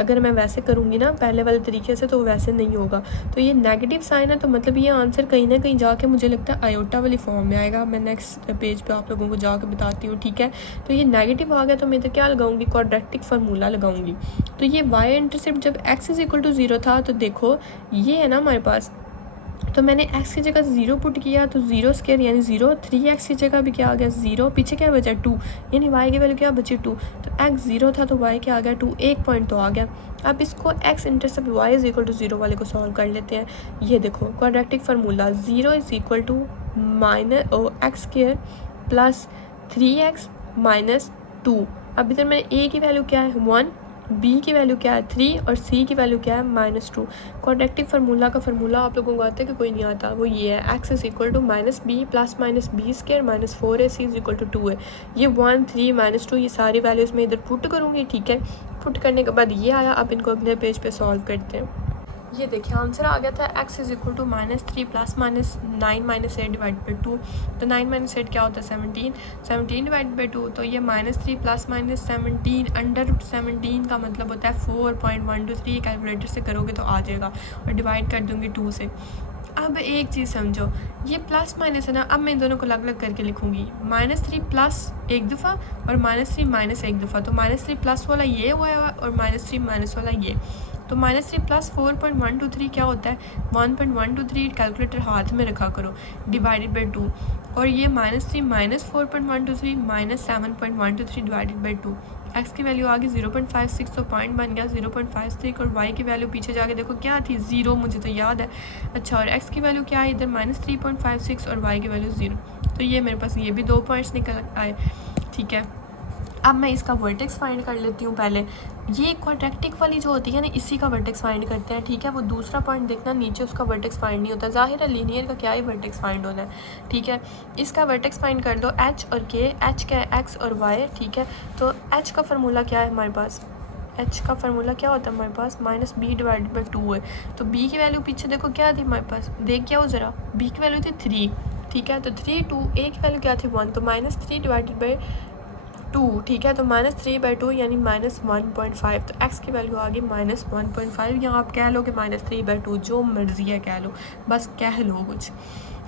अगर मैं वैसे करूँगी ना पहले वाले तरीके से तो वैसे नहीं होगा। तो ये नेगेटिव साइन है, तो मतलब ये आंसर कहीं ना कहीं जाके मुझे लगता है आयोटा वाली फॉर्म में आएगा। मैं नेक्स्ट पेज पे आप लोगों को जाके बताती हूँ। ठीक है, तो ये नेगेटिव आ गया, तो मैं इधर क्या लगाऊंगी, क्वाड्रेटिक फार्मूला लगाऊंगी। तो ये वाई इंटरसेप्ट जब x इज इक्वल टू 0 था, तो देखो ये है ना हमारे पास, तो मैंने x की जगह 0 पुट किया, तो 0 स्क्वायर यानी 0, 3x की जगह भी क्या आ गया 0, पीछे क्या बचा 2, यानी y की वैल्यू क्या बची 2, तो x 0 था तो y क्या आ गया 2, एक पॉइंट तो आ गया। अब इसको x intercept y is equal to 0 वाले को सॉल्व कर लेते हैं। ये देखो quadratic formula 0 is equal to x square plus 3x minus 2। अब इधर मैंने a की वैल्यू क्या है 1, b की वैल्यू क्या है 3 और c की वैल्यू क्या है -2। क्वाड्रेटिक फार्मूला का फार्मूला आप लोगों को आता है कि कोई नहीं आता, वो ये है x is equal to -b plus -b square -4ac is equal to 2 है। ये 1 3 -2 ये सारी वैल्यूज़ मैं इधर पुट करूँगी। ठीक है, पुट करने के बाद ये आया, अब इनको अगले पेज पे सॉल्व करते हैं। ये देखिए आंसर आ गया था x is equal to -3 plus -9 -8 divide by 2, तो 9 - 8 क्या होता है 17, 17 डिवाइड बाई 2, तो ये -3 प्लस -17 √17 का मतलब होता है 4.123। कैलकुलेटर से करोगे तो आ जाएगा, और डिवाइड कर दूँगी 2 से। अब एक चीज़ समझो, ये प्लस माइनस है ना, अब मैं इन दोनों को अलग अलग करके लिखूँगी, -3 प्लस एक दफ़ा और -3 माइनस एक दफ़ा, तो -3 प्लस वाला ये हुआ है और -3 माइनस वाला ये, तो -3 प्लस 4.123 क्या होता है 1.123। कैलकुलेटर हाथ में रखा करो, डिवाइडेड बाई 2, और ये -3 minus 4.123 minus 7.123 divided by 2। x की वैल्यू आ गई 0.56, तो पॉइंट बन गया 0.53, और y की वैल्यू पीछे जाके देखो क्या थी 0, मुझे तो याद है। अच्छा, और x की वैल्यू क्या है इधर -3.56 और y की वैल्यू 0, तो ये मेरे पास ये भी 2 पॉइंट्स निकल आए। ठीक है, अब मैं इसका वर्टेक्स फाइंड कर लेती हूँ। पहले ये क्वाड्रेटिक वाली जो होती है ना, इसी का वर्टेक्स फाइंड करते हैं। ठीक है, वो दूसरा पॉइंट देखना, नीचे उसका वर्टेक्स फाइंड नहीं होता, ज़ाहिर है लीनियर का क्या ही वर्टेक्स फाइंड होना है। ठीक है, इसका वर्टेक्स फाइंड कर दो h और k, h क्या है x और y। ठीक है, तो h का फार्मूला क्या है हमारे पास, h का फार्मूला क्या होता है हमारे पास -b डिवाइडेड बाई 2 है, तो b की वैल्यू पीछे देखो क्या थी हमारे पास, देख क्या हो ज़रा, b की वैल्यू थी 3। ठीक है, तो 3 2, a की वैल्यू क्या थी 1, तो -3 डिवाइडेड बाई 2। ठीक है, तो -3/2 यानी -1.5, तो x की वैल्यू आ गई -1.5, या आप कह लो कि -3/2, जो मर्ज़ी है कह लो, बस कह लो कुछ।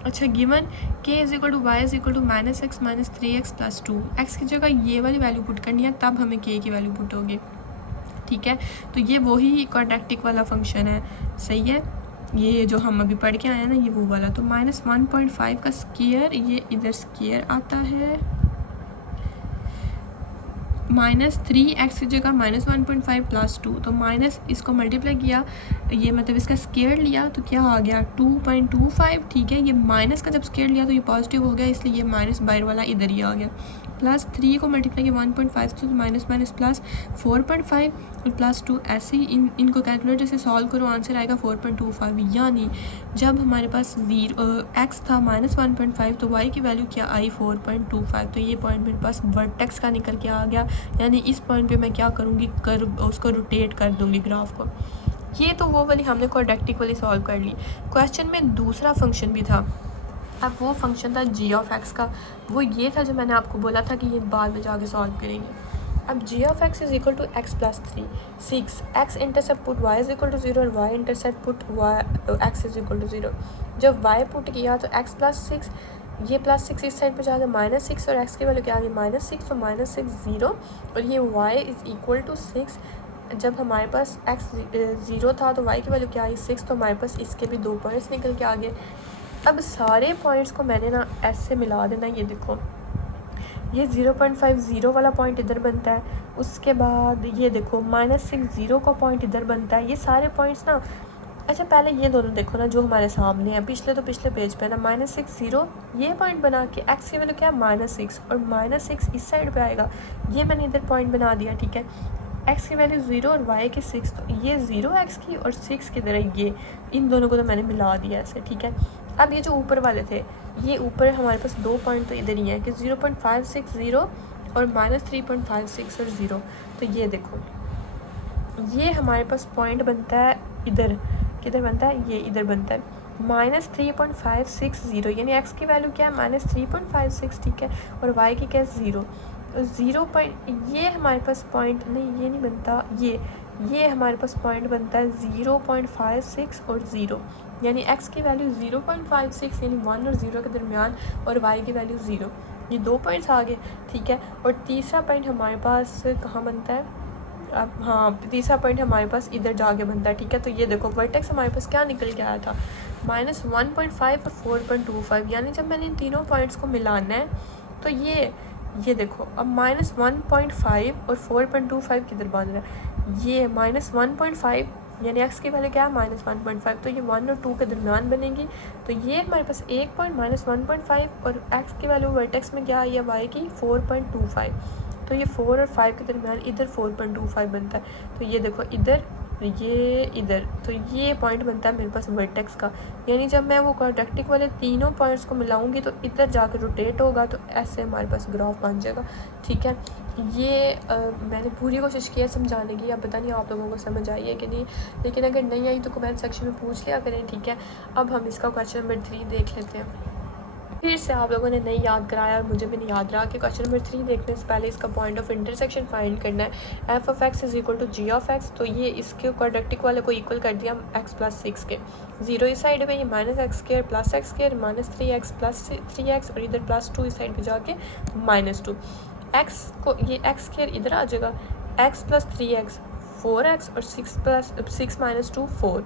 अच्छा, given k is equal to y is equal to -x - 3x + 2, x की जगह ये वाली वैल्यू पुट करनी है, तब हमें k की वैल्यू पुट होगी। ठीक है, तो ये वही क्वाड्रेटिक वाला फंक्शन है, सही है, ये जो हम अभी पढ़ के आए हैं ना, ये वो वाला। तो -1.5 का स्क्वायर, ये इधर स्क्वायर आता है, -3x की जगह -1.5 + 2, तो माइनस इसको मल्टीप्लाई किया, ये मतलब इसका स्क्वायर लिया, तो क्या आ गया 2.25। ठीक है, ये माइनस का जब स्क्वायर लिया तो ये पॉजिटिव हो गया, इसलिए ये माइनस बाहर वाला इधर ही आ गया, +3 को मल्टीप्लाई किया 1.5 से, तो माइनस प्लस 4.5 और +2, ऐसे ही इनको कैलकुलेटर से सॉल्व करो, आंसर आएगा 4.25। यानी जब हमारे पास x था -1.5, तो y की वैल्यू क्या आई 4.25, तो ये पॉइंट मेरे पास वर्टेक्स का निकल के आ गया। यानी इस पॉइंट पे मैं क्या करूँगी, कर्व उसको रोटेट कर दूँगी ग्राफ को। ये तो वो वाली हमने क्वाड्रेटिक वाली सॉल्व कर ली। क्वेश्चन में दूसरा फंक्शन भी था। अब वो फंक्शन था जी ऑफ एक्स का, वो ये था जो मैंने आपको बोला था कि ये बाद में जाके सॉल्व करेंगे। अब g of x is equal to x plus 3 6, x intercept put y is equal to 0 और Y intercept put x is equal to 0। जब वाई पुट किया तो एक्स प्लस 6, ये प्लस 6 इस साइड पर जाके -6 और एक्स की वैल्यू क्या आ गई -6, तो -6 0 और ये वाई इज इक्वल टू 6। जब हमारे पास x 0 था तो y की वैल्यू क्या आई 6, तो हमारे पास इसके भी 2 पॉइंट्स निकल के आ गए। अब सारे पॉइंट्स को मैंने ना ऐसे मिला देना। ये देखो ये 0.50 वाला पॉइंट इधर बनता है, उसके बाद ये देखो -60 का पॉइंट इधर बनता है। ये सारे पॉइंट्स ना, अच्छा पहले ये दोनों देखो ना जो हमारे सामने है, पिछले पेज पे ना -60 ये पॉइंट बना के x की वैल्यू क्या है -6 और -6 इस साइड पे आएगा, ये मैंने इधर पॉइंट बना दिया। ठीक है, x की वैल्यू 0 और y की 6, तो ये 0 x की और 6 किधर है, ये इन दोनों को तो मैंने मिला दिया ऐसे। ठीक है, अब ये जो ऊपर वाले थे, ये ऊपर हमारे पास 2 पॉइंट तो इधर ही है कि 0.560 और -3.56 और 0। तो ये देखो ये हमारे पास पॉइंट बनता है इधर, किधर बनता है, ये इधर बनता है -3.560, यानी x की वैल्यू क्या है -3.56। ठीक है, और y की क्या है 0 ये हमारे पास पॉइंट नहीं, ये नहीं बनता, ये हमारे पास पॉइंट बनता है 0.56 और 0, यानी x की वैल्यू 0.56 यानी 1 और 0 के दरमियान और y की वैल्यू 0, ये 2 पॉइंट्स आ गए। ठीक है, और तीसरा पॉइंट हमारे पास कहाँ बनता है, अब हाँ तीसरा पॉइंट हमारे पास इधर जाके बनता है। ठीक है, तो ये देखो वर्टेक्स हमारे पास क्या निकल के आया था -1.5 और 4.25, यानी जब मैंने इन तीनों पॉइंट्स को मिलाना है तो ये देखो अब -1.5 और 4.25 किधर बन रहा है, ये -1.5 यानी x की वैल्यू क्या है -1.5, तो ये 1 और 2 के दरमियान बनेगी। तो ये हमारे पास एक पॉइंट -1.5 और x की वैल्यू वर्टेक्स में क्या आई है y की 4.25, तो ये 4 और 5 के दरमियान इधर 4.25 बनता है। तो ये देखो इधर, ये इधर, तो ये पॉइंट बनता है मेरे पास वर्टेक्स का, यानी जब मैं वो क्वाड्रेटिक वाले तीनों पॉइंट्स को मिलाऊंगी तो इधर जाकर रोटेट होगा, तो ऐसे हमारे पास ग्राफ बन जाएगा। ठीक है, ये मैंने पूरी कोशिश की है समझाने की, अब पता नहीं आप लोगों को समझ आई है कि नहीं, लेकिन अगर नहीं आई तो कमेंट सेक्शन में पूछ लिया करें। ठीक है, अब हम इसका क्वेश्चन नंबर 3 देख लेते हैं। फिर से आप लोगों ने नहीं याद कराया और मुझे भी नहीं याद रहा कि क्वेश्चन नंबर 3 देखने से पहले इसका पॉइंट ऑफ इंटरसेक्शन फाइंड करना है। F of x is equal to g of x, तो ये इसके क्वाड्रेटिक वाले को इक्वल कर दिया एक्स प्लस 6 के, 0 इस साइड पे, ये -x² plus x² -3x plus 3x और इधर +2 इस साइड पे जाके -2, x को ये x² इधर आ जाएगा, x प्लस 3x 4x और 6 - 2 4।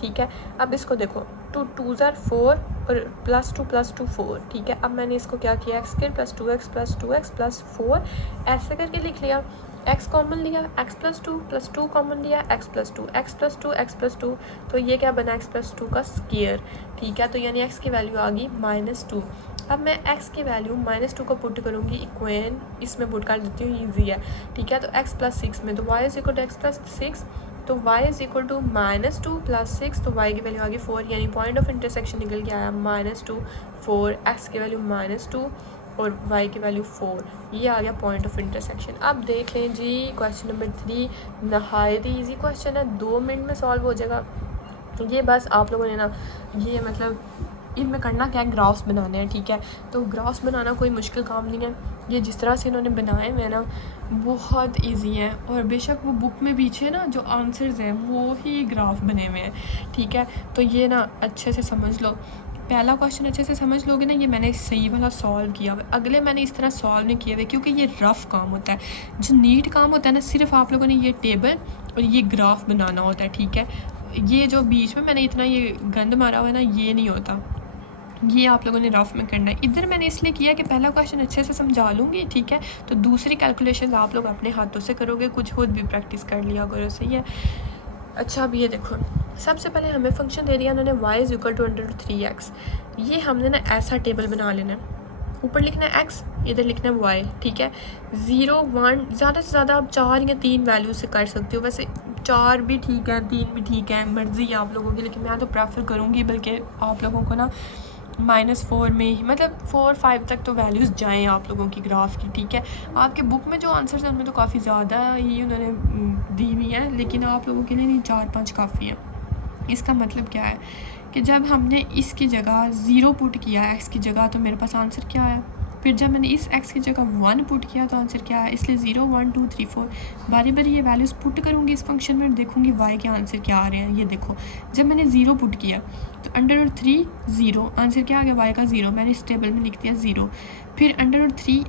ठीक है, अब इसको देखो 2 2s are 4 और +2 4। ठीक है, अब मैंने इसको क्या किया x² plus 2x plus 2x plus 4 ऐसे करके लिख लिया, x कॉमन लिया, x प्लस 2 कॉमन लिया, x प्लस 2 तो ये क्या बना x प्लस 2 का स्क्वायर। ठीक है, तो यानी x की वैल्यू आ गई -2। अब मैं x की वैल्यू -2 को पुट करूँगी इक्वेशन, इसमें पुट कर देती हूँ, ईजी है। ठीक है, तो x प्लस 6 में तो y is equal to x plus 6, तो y is equal to -2 plus 6, तो y की वैल्यू आ गई 4, यानी पॉइंट ऑफ इंटरसेक्शन निकल के आया -2 4, x की वैल्यू -2 और y की वैल्यू 4, ये आ गया पॉइंट ऑफ इंटरसेक्शन। अब देख लें जी क्वेश्चन नंबर 3, नहायत ही ईजी क्वेश्चन है, 2 मिनट में सॉल्व हो जाएगा। ये बस आप लोगों ने ना ये मतलब इनमें करना क्या है, ग्राफ्स बनाने हैं। ठीक है, तो ग्राफ्स बनाना कोई मुश्किल काम नहीं है, ये जिस तरह से इन्होंने बनाए हुए हैं ना बहुत इजी है, और बेशक वो बुक में पीछे ना जो आंसर्स हैं वो ही ग्राफ बने हुए हैं। ठीक है, तो ये ना अच्छे से समझ लो, पहला क्वेश्चन अच्छे से समझ लोगे ना, ये मैंने सही वाला सॉल्व किया हुआ, अगले मैंने इस तरह सॉल्व नहीं किए हुए क्योंकि ये रफ़ काम होता है। जो नीट काम होता है ना, सिर्फ आप लोगों ने ये टेबल और ये ग्राफ बनाना होता है। ठीक है, ये जो बीच में मैंने इतना ये गंद मारा हुआ है ना, ये नहीं होता, ये आप लोगों ने रफ में करना है। इधर मैंने इसलिए किया कि पहला क्वेश्चन अच्छे से समझा लूँगी। ठीक है, तो दूसरी कैलकुलेशन आप लोग अपने हाथों से करोगे, कुछ खुद भी प्रैक्टिस कर लिया करो, सही है। अच्छा, अब ये देखो, सबसे पहले हमें फंक्शन दे दिया उन्होंने y is equal to √3x, ये हमने ना ऐसा टेबल बना लेना है, ऊपर लिखना है x, इधर लिखना है y। ठीक है, 0 1 ज़्यादा से ज़्यादा आप 4 या 3 वैल्यू से कर सकते हो, वैसे 4 भी ठीक है, 3 भी ठीक है, मर्ज़ी है आप लोगों की, लेकिन मैं तो प्रेफर करूँगी बल्कि आप लोगों को ना -4 में ही, मतलब 4-5 तक तो वैल्यूज़ जाएँ आप लोगों की ग्राफ की, ठीक है। आपके बुक में जो आंसर्स हैं उनमें तो काफ़ी ज़्यादा ही उन्होंने दी हुई हैं, लेकिन आप लोगों के लिए नहीं 4-5 काफ़ी है। इसका मतलब क्या है कि जब हमने इसकी जगह 0 पुट किया एक्स की जगह, तो मेरे पास आंसर क्या आया। फिर जब मैंने इस एक्स की जगह 1 पुट किया तो आंसर क्या है। इसलिए 0 1 2 3 4 बारी बारी ये वैल्यूज़ पुट करूँगी इस फंक्शन में और देखूँगी वाई के आंसर क्या आ रहे हैं। ये देखो, जब मैंने 0 पुट किया तो √3 0 आंसर क्या आ गया, वाई का 0। मैंने इस टेबल में लिख दिया 0। फिर √3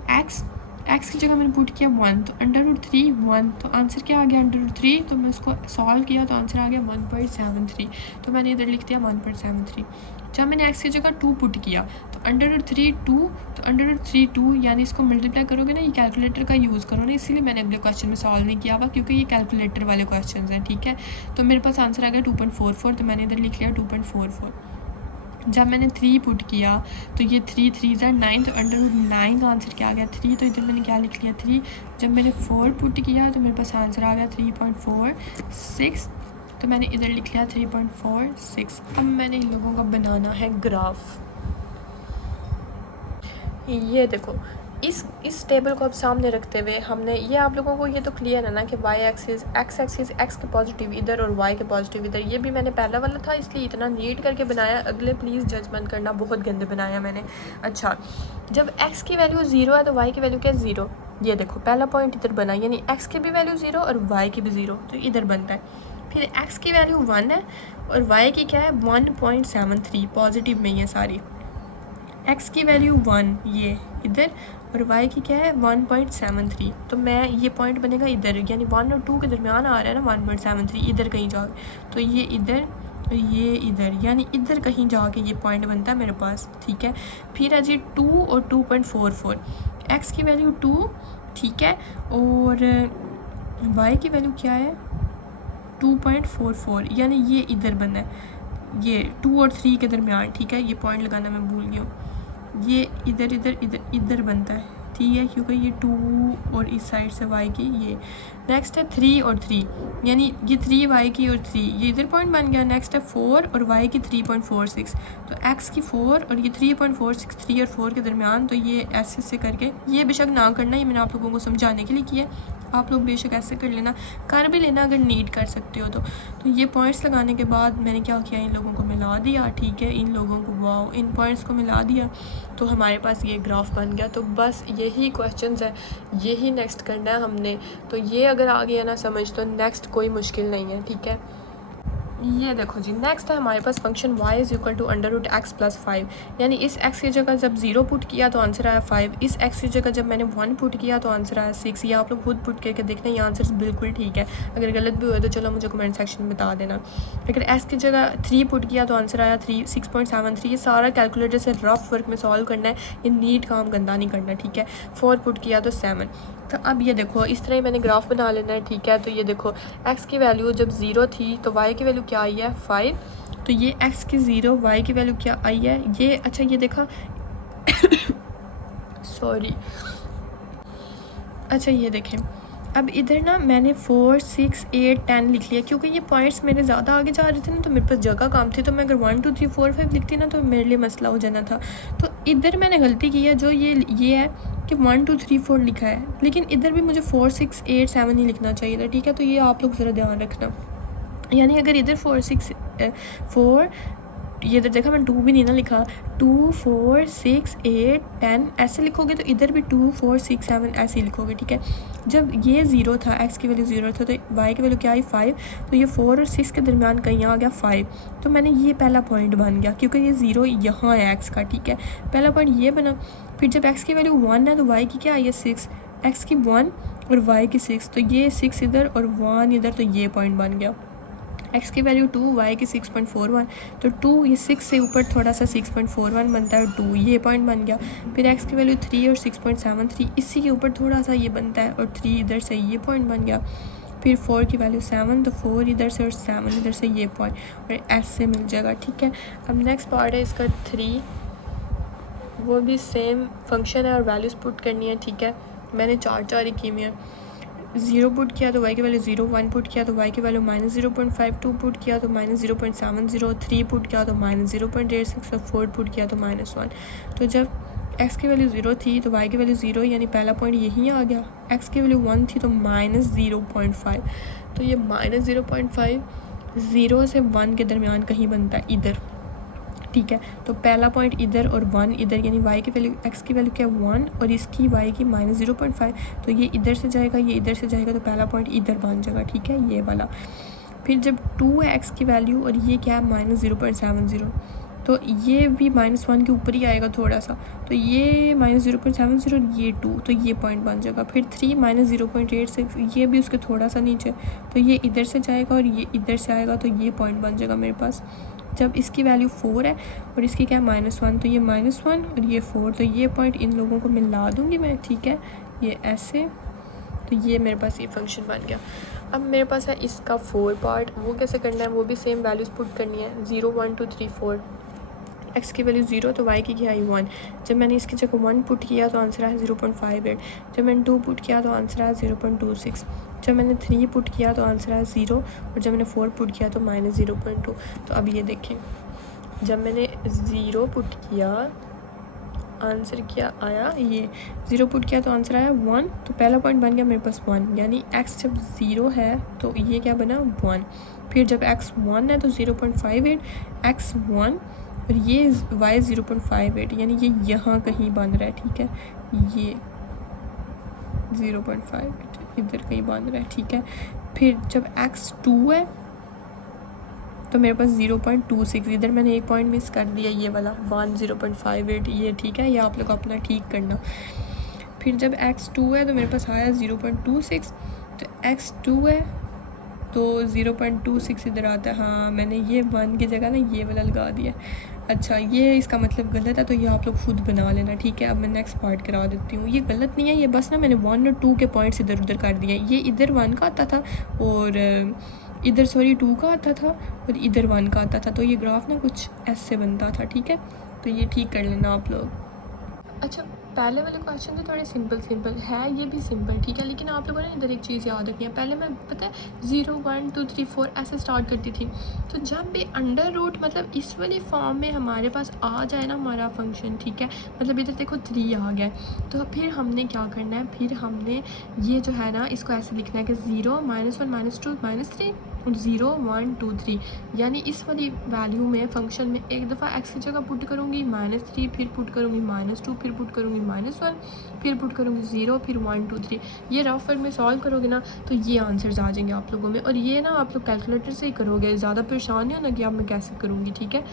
एक्स की जगह मैंने पुट किया 1, तो √3 1, तो आंसर क्या आ गया √3। तो मैं उसको सॉल्व किया तो आंसर आ गया 1.73, तो मैंने इधर लिख दिया 1.73। जब मैंने एक्स की जगह 2 पुट किया तो √3 2, तो √3 2 यानी इसको मल्टीप्लाई करोगे ना, ये कैलकुलेटर का यूज़ करो ना, इसीलिए मैंने अगले क्वेश्चन में सॉल्व नहीं किया हुआ, क्योंकि ये कैलकुलेटर वाले क्वेश्चन हैं, ठीक है। तो मेरे पास आंसर आ गया 2.44, तो मैंने इधर लिख लिया 2.44। जब मैंने 3 पुट किया तो ये 3 3 9, तो √9 का आंसर क्या आ गया 3, तो इधर मैंने क्या लिख लिया 3। जब मैंने 4 पुट किया तो मेरे पास आंसर आ गया 3.46, तो मैंने इधर लिख लिया 3.46। अब मैंने इन लोगों का बनाना है ग्राफ। ये देखो, इस टेबल को अब सामने रखते हुए हमने ये आप लोगों को ये तो क्लियर है ना कि y axis x axis x के पॉजिटिव इधर और वाई के पॉजिटिव इधर। ये भी मैंने पहला वाला था इसलिए इतना नीट करके बनाया, अगले प्लीज़ जजमेंट करना, बहुत गंदे बनाया मैंने। अच्छा, जब एक्स की वैल्यू 0 है तो वाई की वैल्यू क्या है 0। ये देखो पहला पॉइंट इधर बना, यानी एक्स की भी वैल्यू 0 और वाई की भी 0, तो इधर बनता है। फिर एक्स की वैल्यू 1 है और वाई की क्या है 1.73, पॉजिटिव में ही है सारी। एक्स की वैल्यू 1 ये इधर और y की क्या है 1.73, तो मैं ये पॉइंट बनेगा इधर, यानी 1 और 2 के दरमियान आ रहा है ना 1.73, इधर कहीं जाके, तो ये इधर और ये इधर, यानी इधर कहीं जाके ये पॉइंट बनता है मेरे पास, ठीक है। फिर है जी 2 और 2.44, x की वैल्यू 2, ठीक है, और y की वैल्यू क्या है 2.44, यानी ये इधर बना है, ये 2 और 3 के दरमियान, ठीक है। ये पॉइंट लगाना मैं भूल गई हूँ, ये इधर इधर इधर इधर बनता है, ठीक है, क्योंकि ये 2 और इस साइड से y की ये। नेक्स्ट है 3 और 3, यानी ये 3 y की और 3 ये इधर पॉइंट बन गया। नेक्स्ट है 4 और y की 3.46, तो x की 4 और ये 3.46, 3 और 4 के दरमियान, तो ये ऐसे से करके, ये बेशक ना करना, ये मैंने आप लोगों को समझाने के लिए किया, आप लोग बेशक ऐसे कर लेना, कर भी लेना अगर नीट कर सकते हो तो ये पॉइंट्स लगाने के बाद मैंने क्या किया, इन लोगों को मिला दिया, ठीक है, इन लोगों को वाओ इन पॉइंट्स को मिला दिया, तो हमारे पास ये ग्राफ बन गया। तो बस यही क्वेश्चंस है, यही नेक्स्ट करना है हमने, तो ये अगर आ गया ना समझ तो नेक्स्ट कोई मुश्किल नहीं है, ठीक है। ये देखो जी, नेक्स्ट है हमारे पास function y is equal to √x + 5, यानी इस x की जगह जब 0 पुट किया तो आंसर आया 5, इस x की जगह जब मैंने 1 पुट किया तो आंसर आया 6। ये आप लोग खुद पुट करके देखना, ये आंसर्स बिल्कुल ठीक है, अगर गलत भी हुए तो चलो मुझे कमेंट सेक्शन में बता देना। अगर x की जगह 3 पुट किया तो आंसर आया 6.73। ये सारा कैलकुलेटर से रफ वर्क में सॉल्व करना है, ये नीट काम गंदा नहीं करना, ठीक है। 4 पुट किया तो 7। तो अब ये देखो इस तरह ही मैंने ग्राफ बना लेना है, ठीक है। तो ये देखो x की वैल्यू जब 0 थी तो y की वैल्यू क्या आई है 5, तो ये x की 0 y की वैल्यू क्या आई है ये। अच्छा ये देखा सॉरी, अच्छा ये देखें, अब इधर ना मैंने 4 6 8 10 लिख लिया, क्योंकि ये पॉइंट्स मेरे ज़्यादा आगे जा रहे थे ना, तो मेरे पास जगह कम थी, तो मैं अगर 1 2 3 4 5 लिखती ना तो मेरे लिए मसला हो जाना था। तो इधर मैंने गलती की है, जो ये है कि 1 2 3 4 लिखा है, लेकिन इधर भी मुझे 4 6 8 7 ही लिखना चाहिए था, ठीक है। तो ये आप लोग ज़रा ध्यान रखना, यानी अगर इधर 4 6 4 ये इधर देखा मैं 2 भी नहीं ना लिखा, 2 4 6 8 10 ऐसे लिखोगे, तो इधर भी 2 4 6 7 ऐसे ही लिखोगे, ठीक है। जब ये 0 था, x की वैल्यू 0 था, तो y की वैल्यू क्या आई 5, तो ये 4 और 6 के दरमियान कहीं आ गया 5, तो मैंने ये पहला पॉइंट बन गया, क्योंकि ये 0 यहाँ है x का, ठीक है, पहला पॉइंट ये बना। फिर जब x की वैल्यू 1 है तो y की क्या आई है 6, x की 1 और y की 6, तो ये 6 इधर और 1 इधर, तो ये पॉइंट बन गया। x की वैल्यू 2, y की 6.41, तो 2 ये 6 से ऊपर थोड़ा सा 6.41 बनता है, 2 ये पॉइंट बन गया। फिर x की वैल्यू 3 और 6.73, इसी के ऊपर थोड़ा सा ये बनता है, और 3 इधर से ये पॉइंट बन गया। फिर 4 की वैल्यू 7, तो 4 इधर से और 7 इधर से, ये पॉइंट और ऐसे मिल जाएगा, ठीक है। अब नेक्स्ट पार्ट है इसका 3, वो भी सेम फंक्शन है और वैल्यूज़ पुट करनी है, ठीक है। मैंने 4 4 ही की हुई है। 0 पुट किया तो y की वैल्यू 0, 1 पुट किया तो y की वैल्यू -0.5, 2 पुट किया तो -0.70, 3 पुट किया तो -0.86 और 4 पुट किया तो -1। तो जब x की वैल्यू 0 थी तो y की वैल्यू 0, यानी पहला पॉइंट यहीं आ गया। x की वैल्यू 1 थी तो -0.5, तो ये -0.5 0 से 1 के दरमियान कहीं बनता है इधर, ठीक है। तो पहला पॉइंट इधर और 1 इधर, यानी y की वैल्यू x की वैल्यू क्या 1 और इसकी y की -0.5, तो ये इधर से जाएगा, ये इधर से जाएगा, तो पहला पॉइंट इधर बन जाएगा, ठीक है, ये वाला। फिर जब 2 है x की वैल्यू और ये क्या है -0.70, तो ये भी -1 के ऊपर ही आएगा थोड़ा सा, तो ये -0.70 और ये 2, तो ये पॉइंट बन जाएगा। फिर 3 -0.86, ये भी उसके थोड़ा सा नीचे, तो ये इधर से जाएगा और ये इधर से आएगा, तो ये पॉइंट बन जाएगा मेरे पास। जब इसकी वैल्यू 4 है और इसकी क्या है -1, तो ये -1 और ये 4, तो ये पॉइंट इन लोगों को मिला दूँगी मैं, ठीक है, ये ऐसे। तो ये मेरे पास ये फंक्शन बन गया। अब मेरे पास है इसका 4 पार्ट, वो कैसे करना है, वो भी सेम वैल्यूज़ पुट करनी है, 0 1 2 3 4। x की वैल्यू 0 तो y की क्या आई 1। जब मैंने इसकी जगह 1 पुट किया तो आंसर है 0.58। जब मैंने 2 पुट किया तो आंसर है 0.26। जब मैंने 3 पुट किया तो आंसर है 0, और जब मैंने 4 पुट किया तो -0.2। तो अब ये देखें, जब मैंने 0 पुट किया आंसर क्या आया, ये 0 पुट किया तो आंसर आया 1, तो पहला पॉइंट बन गया मेरे पास 1, यानी x जब 0 है तो ये क्या बना 1। फिर जब x 1 है तो 0.58, x 1 और ये y 0.58, यानी ये यहाँ कहीं बन रहा है, ठीक है, ये 0.58 इधर कहीं बन रहा है, ठीक है। फिर जब x 2 है तो मेरे पास 0.26, इधर मैंने एक पॉइंट मिस कर दिया, ये वाला 0.58, ये ठीक है, ये आप लोग अपना ठीक करना। फिर जब x 2 है तो मेरे पास आया 0.26, तो x 2 है तो 0.26 इधर आता है। हाँ, मैंने ये 1 की जगह ना ये वाला लगा दिया। अच्छा, ये इसका मतलब गलत है, तो ये आप लोग खुद बना लेना, ठीक है। अब मैं नेक्स्ट पार्ट करा देती हूँ। ये गलत नहीं है, ये बस ना मैंने 1 और 2 के पॉइंट्स इधर उधर कर दिया। ये इधर 1 का आता था और इधर 2 का आता था और इधर 1 का आता था, तो ये ग्राफ ना कुछ ऐसे बनता था, ठीक है। तो ये ठीक कर लेना आप लोग। अच्छा, पहले वाले क्वेश्चन तो थोड़े सिंपल है, ये भी सिंपल, ठीक है, लेकिन आप लोगों ने इधर एक चीज़ याद रखनी है। पहले मैं पता है 0 1 2 3 4 ऐसे स्टार्ट करती थी, तो जब भी अंडर रूट मतलब इस वाली फॉर्म में हमारे पास आ जाए ना हमारा फंक्शन, ठीक है, मतलब इधर देखो 3 आ गया, तो फिर हमने क्या करना है, फिर हमने ये जो है ना इसको ऐसे लिखना है कि 0 -1 -2 -3 और 0 1 2 3, यानी इस वाली वैल्यू में फंक्शन में एक दफ़ा x की जगह पुट करूँगी -3, फिर पुट करूँगी -2, फिर पुट करूँगी -1, फिर पुट करूँगी 0, फिर 1 2 3। ये रफ वर्क में सॉल्व करोगे ना तो ये आंसर्स आ जाएंगे आप लोगों में, और ये ना आप लोग कैलकुलेटर से ही करोगे, ज़्यादा परेशान नहीं होना कि अब मैं कैसे करूँगी, ठीक है,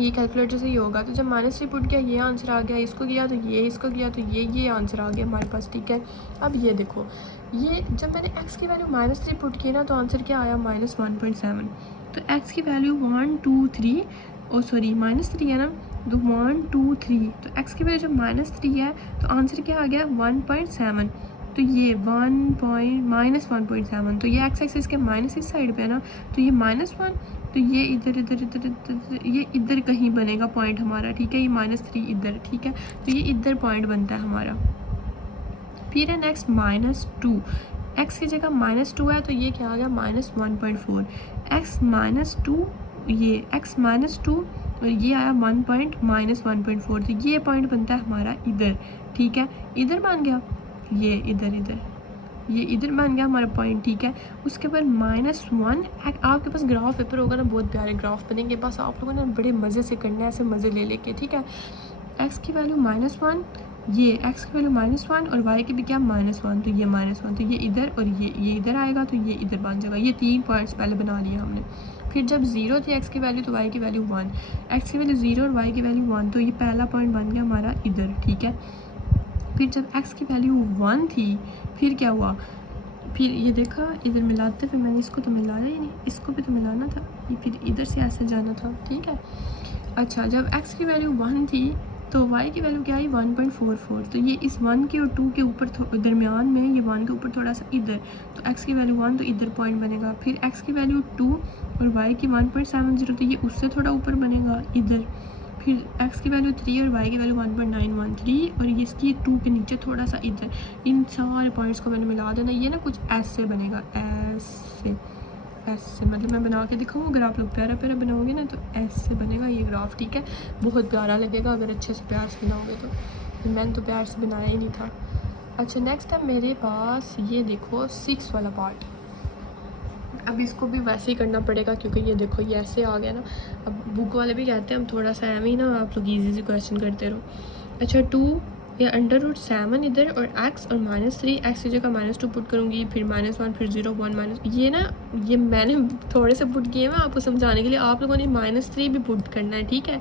ये कैलकुलेटर से ही होगा। तो जब -3 पुट किया ये आंसर आ गया, इसको किया तो ये, इसको किया तो ये आंसर आ गया हमारे पास, ठीक है। अब ये देखो, ये जब मैंने x की वैल्यू -3 पुट की ना तो आंसर क्या आया -1.7। तो x की वैल्यू 1 2 3 -3 है ना, तो 1 2 3, तो x की वैल्यू जब -3 है तो आंसर क्या आ गया 1.7, तो ये -1.7, तो ये x एक्सिस के माइनस इस साइड पे है ना, तो ये -1, तो ये इधर ये इधर कहीं बनेगा पॉइंट हमारा, ठीक है, ये -3 इधर, ठीक है, तो ये इधर पॉइंट बनता है हमारा। फिर है नेक्स्ट -2, x की जगह -2 है तो ये क्या आ गया -1.4, x -2, ये x -2 और ये आया -1.4, तो ये पॉइंट बनता है हमारा इधर, ठीक है, इधर बन गया, ये इधर ये इधर बन गया हमारा पॉइंट, ठीक है। उसके बाद -1, आपके पास ग्राफ पेपर होगा ना, बहुत प्यारे ग्राफ बनेंगे, बस आप लोगों ने बड़े मज़े से करना है, ऐसे मज़े ले लेके, ठीक है। x की वैल्यू -1, ये x की वैल्यू -1 और y की भी क्या -1, तो ये -1, तो ये इधर और ये इधर आएगा, तो ये इधर बन जाएगा। ये 3 पॉइंट्स पहले बना लिए हमने। फिर जब 0 थी x की वैल्यू तो y की वैल्यू 1, x की वैल्यू 0 और y की वैल्यू 1, तो ये पहला पॉइंट बन गया हमारा इधर, ठीक है। फिर जब x की वैल्यू 1 थी, फिर क्या हुआ, फिर ये देखा इधर मिलाते, फिर मैंने इसको तो मिलाया ही नहीं, इसको भी तो मिलाना था, ये फिर इधर से ऐसे जाना था, ठीक है। अच्छा, जब x की वैल्यू 1 थी तो y की वैल्यू क्या आई 1.44, तो ये इस 1 के और 2 के ऊपर दरमियान में, ये 1 के ऊपर थोड़ा सा इधर, तो x की वैल्यू 1 तो इधर पॉइंट बनेगा। फिर x की वैल्यू 2 और y की 1.70, तो ये उससे थोड़ा ऊपर बनेगा इधर। फिर x की वैल्यू 3 और y की वैल्यू 1.913 और इसकी 2 के नीचे थोड़ा सा इधर, इन सारे पॉइंट्स को मैंने मिला देना। ये ना कुछ ऐसे बनेगा, ऐसे ऐसे, मतलब मैं बना के दिखाऊँ, अगर आप लोग प्यारा प्यारा बनाओगे ना तो ऐसे बनेगा ये ग्राफ, ठीक है। बहुत प्यारा लगेगा अगर अच्छे से प्यार से बनाओगे तो मैंने तो प्यार से बनाया ही नहीं था। अच्छा नेक्स्ट है मेरे पास, ये देखो 6 वाला पार्ट। अब इसको भी वैसे ही करना पड़ेगा क्योंकि ये देखो ये ऐसे आ गया ना। अब बुक वाले भी कहते हैं हम थोड़ा सा एम ही ना आप लोग ईजी क्वेश्चन करते रहो। अच्छा 2 या √7 इधर और x और -3, x की जगह -2 पुट करूँगी, फिर -1, फिर 0, 1 माइनस, ये ना ये मैंने थोड़े से पुट किए हैं आपको समझाने के लिए। आप लोगों ने -3 भी पुट करना है, ठीक है।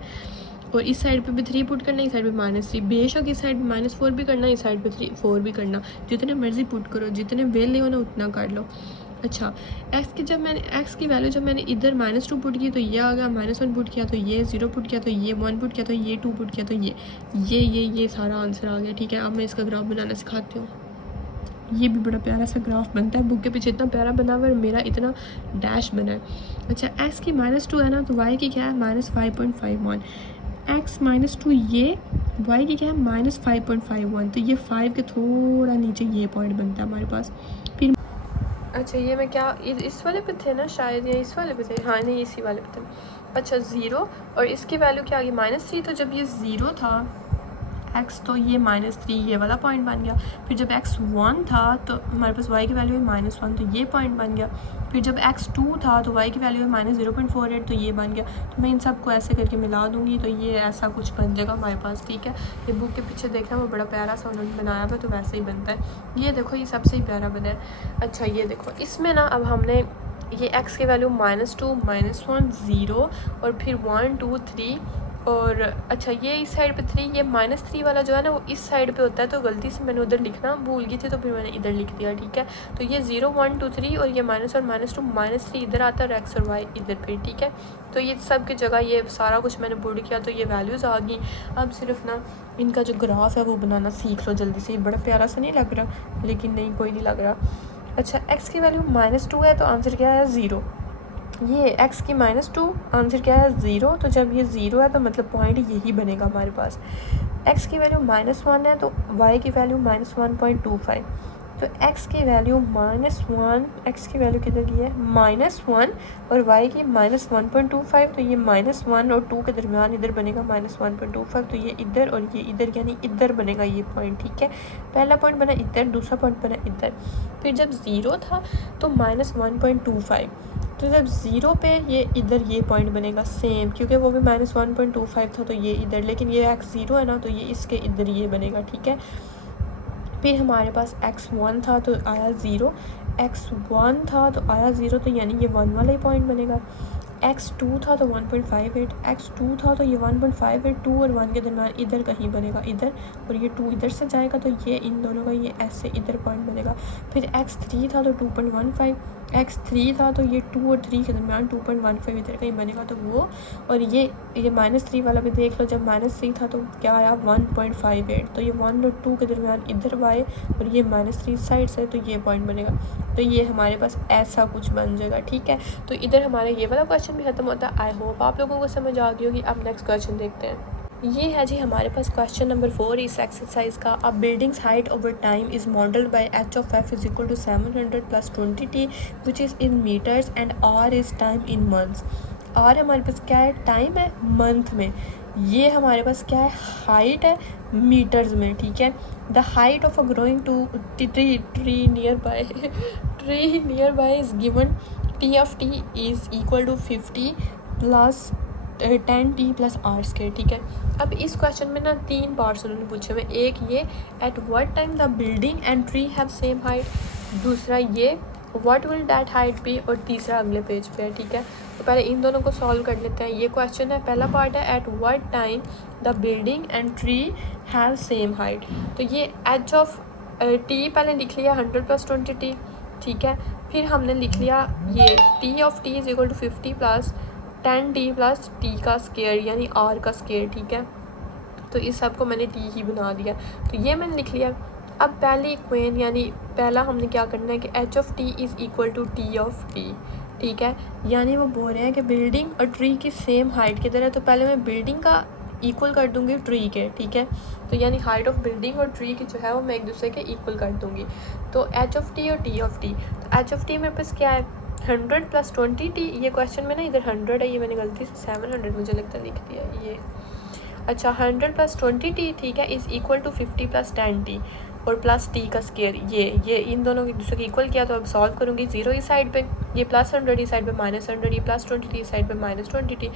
और इस साइड पे भी 3 पुट करना है, इस साइड पे -3, बेशक इस साइड पे -4 भी करना है, इस साइड पे 4 भी करना। जितने मर्जी पुट करो, जितने वेले हो ना उतना कर लो। अच्छा x की वैल्यू जब मैंने इधर -2 पुट की तो ये आ गया, -1 पुट किया तो ये, 0 पुट किया तो ये, 1 पुट किया तो ये, 2 पुट किया तो ये सारा आंसर आ गया, ठीक है। अब मैं इसका ग्राफ बनाना सिखाती हूँ। ये भी बड़ा प्यारा सा ग्राफ बनता है, बुक के पीछे इतना प्यारा बना हुआ है और मेरा इतना डैश बना है। अच्छा x की -2 है ना, तो y की क्या है -5.51, x -2 ये, y की क्या है -5.51, तो ये 5 के थोड़ा नीचे ये पॉइंट बनता है हमारे पास। फिर अच्छा ये मैं क्या इस वाले पे थे ना शायद, या इस वाले पे थे, हाँ नहीं इसी वाले पे थे। अच्छा 0 और इसकी वैल्यू क्या आ गई -3, तो जब ये 0 था x तो ये -3 ये वाला पॉइंट बन गया। फिर जब x 1 था तो हमारे पास y की वैल्यू है -1, तो ये पॉइंट बन गया। फिर जब x 2 था तो y की वैल्यू है -0.48, तो ये बन गया। तो मैं इन सबको ऐसे करके मिला दूँगी तो ये ऐसा कुछ बन जाएगा हमारे पास, ठीक है। ये बुक के पीछे देखा वो बड़ा प्यारा सा उन्होंने बनाया हुआ, तो वैसे ही बनता है। ये देखो ये सबसे ही प्यारा बना है। अच्छा ये देखो इसमें ना अब हमने ये x की वैल्यू -2, -1, 0 और फिर 1, 2, 3 और अच्छा ये इस साइड पे 3, ये -3 वाला जो है ना वो इस साइड पे होता है, तो गलती से मैंने उधर लिखना भूल गई थी तो फिर मैंने इधर लिख दिया, ठीक है। तो ये 0, 1, 2, 3 और ये -1, -2, -3 इधर आता है और x और y इधर पे, ठीक है। तो ये सब की जगह ये सारा कुछ मैंने पुट किया तो ये वैल्यूज़ आ गई। अब सिर्फ ना इनका जो ग्राफ है वो बनाना सीख लो जल्दी से। बड़ा प्यारा सा नहीं लग रहा, लेकिन नहीं कोई नहीं लग रहा। अच्छा x की वैल्यू -2 है तो आंसर क्या है 0। ये x की -2 आंसर क्या है 0, तो जब ये 0 है तो मतलब पॉइंट यही बनेगा हमारे पास। x की वैल्यू -1 है तो y की वैल्यू -1.25, तो x की वैल्यू -1, x की वैल्यू किधर की है -1 और y की -1.25, तो ये -1 और 2 के दरमियान इधर बनेगा -1.25, तो ये इधर और ये इधर यानी इधर बनेगा ये पॉइंट, ठीक है। पहला पॉइंट बना इधर, दूसरा पॉइंट बना इधर। फिर जब 0 था तो -1.25, तो जब 0 पे ये इधर ये पॉइंट बनेगा सेम, क्योंकि वो भी -1.25 था तो ये इधर, लेकिन ये x 0 है ना तो ये इसके इधर ये बनेगा, ठीक है। फिर हमारे पास x1 था तो आया 0, x1 था तो आया 0, तो यानी ये 1 वाला ही पॉइंट बनेगा। x2 था तो 1.58, x2 था तो ये 1.58, 2 और 1 के दरमियान इधर कहीं बनेगा इधर, और ये 2 इधर से जाएगा तो ये इन दोनों का ये ऐसे इधर पॉइंट बनेगा। फिर x3 था तो 2.15, x3 था तो ये 2 और 3 के दरमियान 2.15 इधर कहीं बनेगा तो वो, और ये -3 वाला भी देख लो, जब -3 था तो क्या आया 1.58, तो ये 1 और 2 के दरमियान इधर आए और ये -3 साइड से, तो ये पॉइंट बनेगा। तो ये हमारे पास ऐसा कुछ बन जाएगा, ठीक है। तो इधर हमारा ये वाला क्वेश्चन भी खत्म होता है। आई होप आप लोगों को समझ आ गई होगी। अब नेक्स्ट क्वेश्चन देखते हैं। ये है जी हमारे पास क्वेश्चन नंबर 4 इस एक्सरसाइज का। A building's height over time is modelled by h of f is equal to 700 plus 20t which is in meters and r is time in months। r हमारे पास क्या है, टाइम है month में। ये हमारे पास क्या है, हाइट है मीटर्स में, ठीक है। The height of a growing to tree near by is given t of t is equal to 50 plus 10t plus r square, ठीक है। अब इस क्वेश्चन में ना 3 पार्ट्स उन्होंने पूछे हुए। एक ये at what time the building and tree have same height, दूसरा ये what will that height be, और तीसरा अगले पेज पे है, ठीक है। तो पहले इन दोनों को सॉल्व कर लेते हैं। ये क्वेश्चन है, पहला पार्ट है eight what time the building and tree have same height. तो ये एच ऑफ टी पहले लिख लिया 100 + 20t, ठीक है। फिर हमने लिख लिया ये t of t is equal to 50 plus 10t plus t का स्क्वायर यानी r का स्क्वायर, ठीक है। तो इस सब को मैंने t ही बना दिया, तो ये मैंने लिख लिया। अब पहली इक्वेशन यानी पहला हमने क्या करना है कि h of t is equal to t of t, ठीक है। यानी वो बोल रहे हैं कि बिल्डिंग और ट्री की सेम हाइट की तरह, तो पहले मैं बिल्डिंग का इक्वल कर दूँगी ट्री के, ठीक है। तो यानी हाइट ऑफ बिल्डिंग और ट्री की जो है वो मैं एक दूसरे के इक्वल कर दूँगी। तो एच ऑफ टी और टी ऑफ टी, तो एच ऑफ टी मेरे पास क्या है 100 + 20t। ये क्वेश्चन में ना इधर 100 है, ये मैंने गलती से 700 मुझे लगता है लिख दिया ये। अच्छा 100 + 20t, ठीक है, इज़ इक्वल टू 50 + 10t और प्लस टी का स्केयर। ये इन दोनों एक दूसरे को इक्वल किया तो अब सॉल्व करूँगी। 0 इस साइड पे, ये +100 इस साइड पे -100, ये +20t इस साइड पे -20t।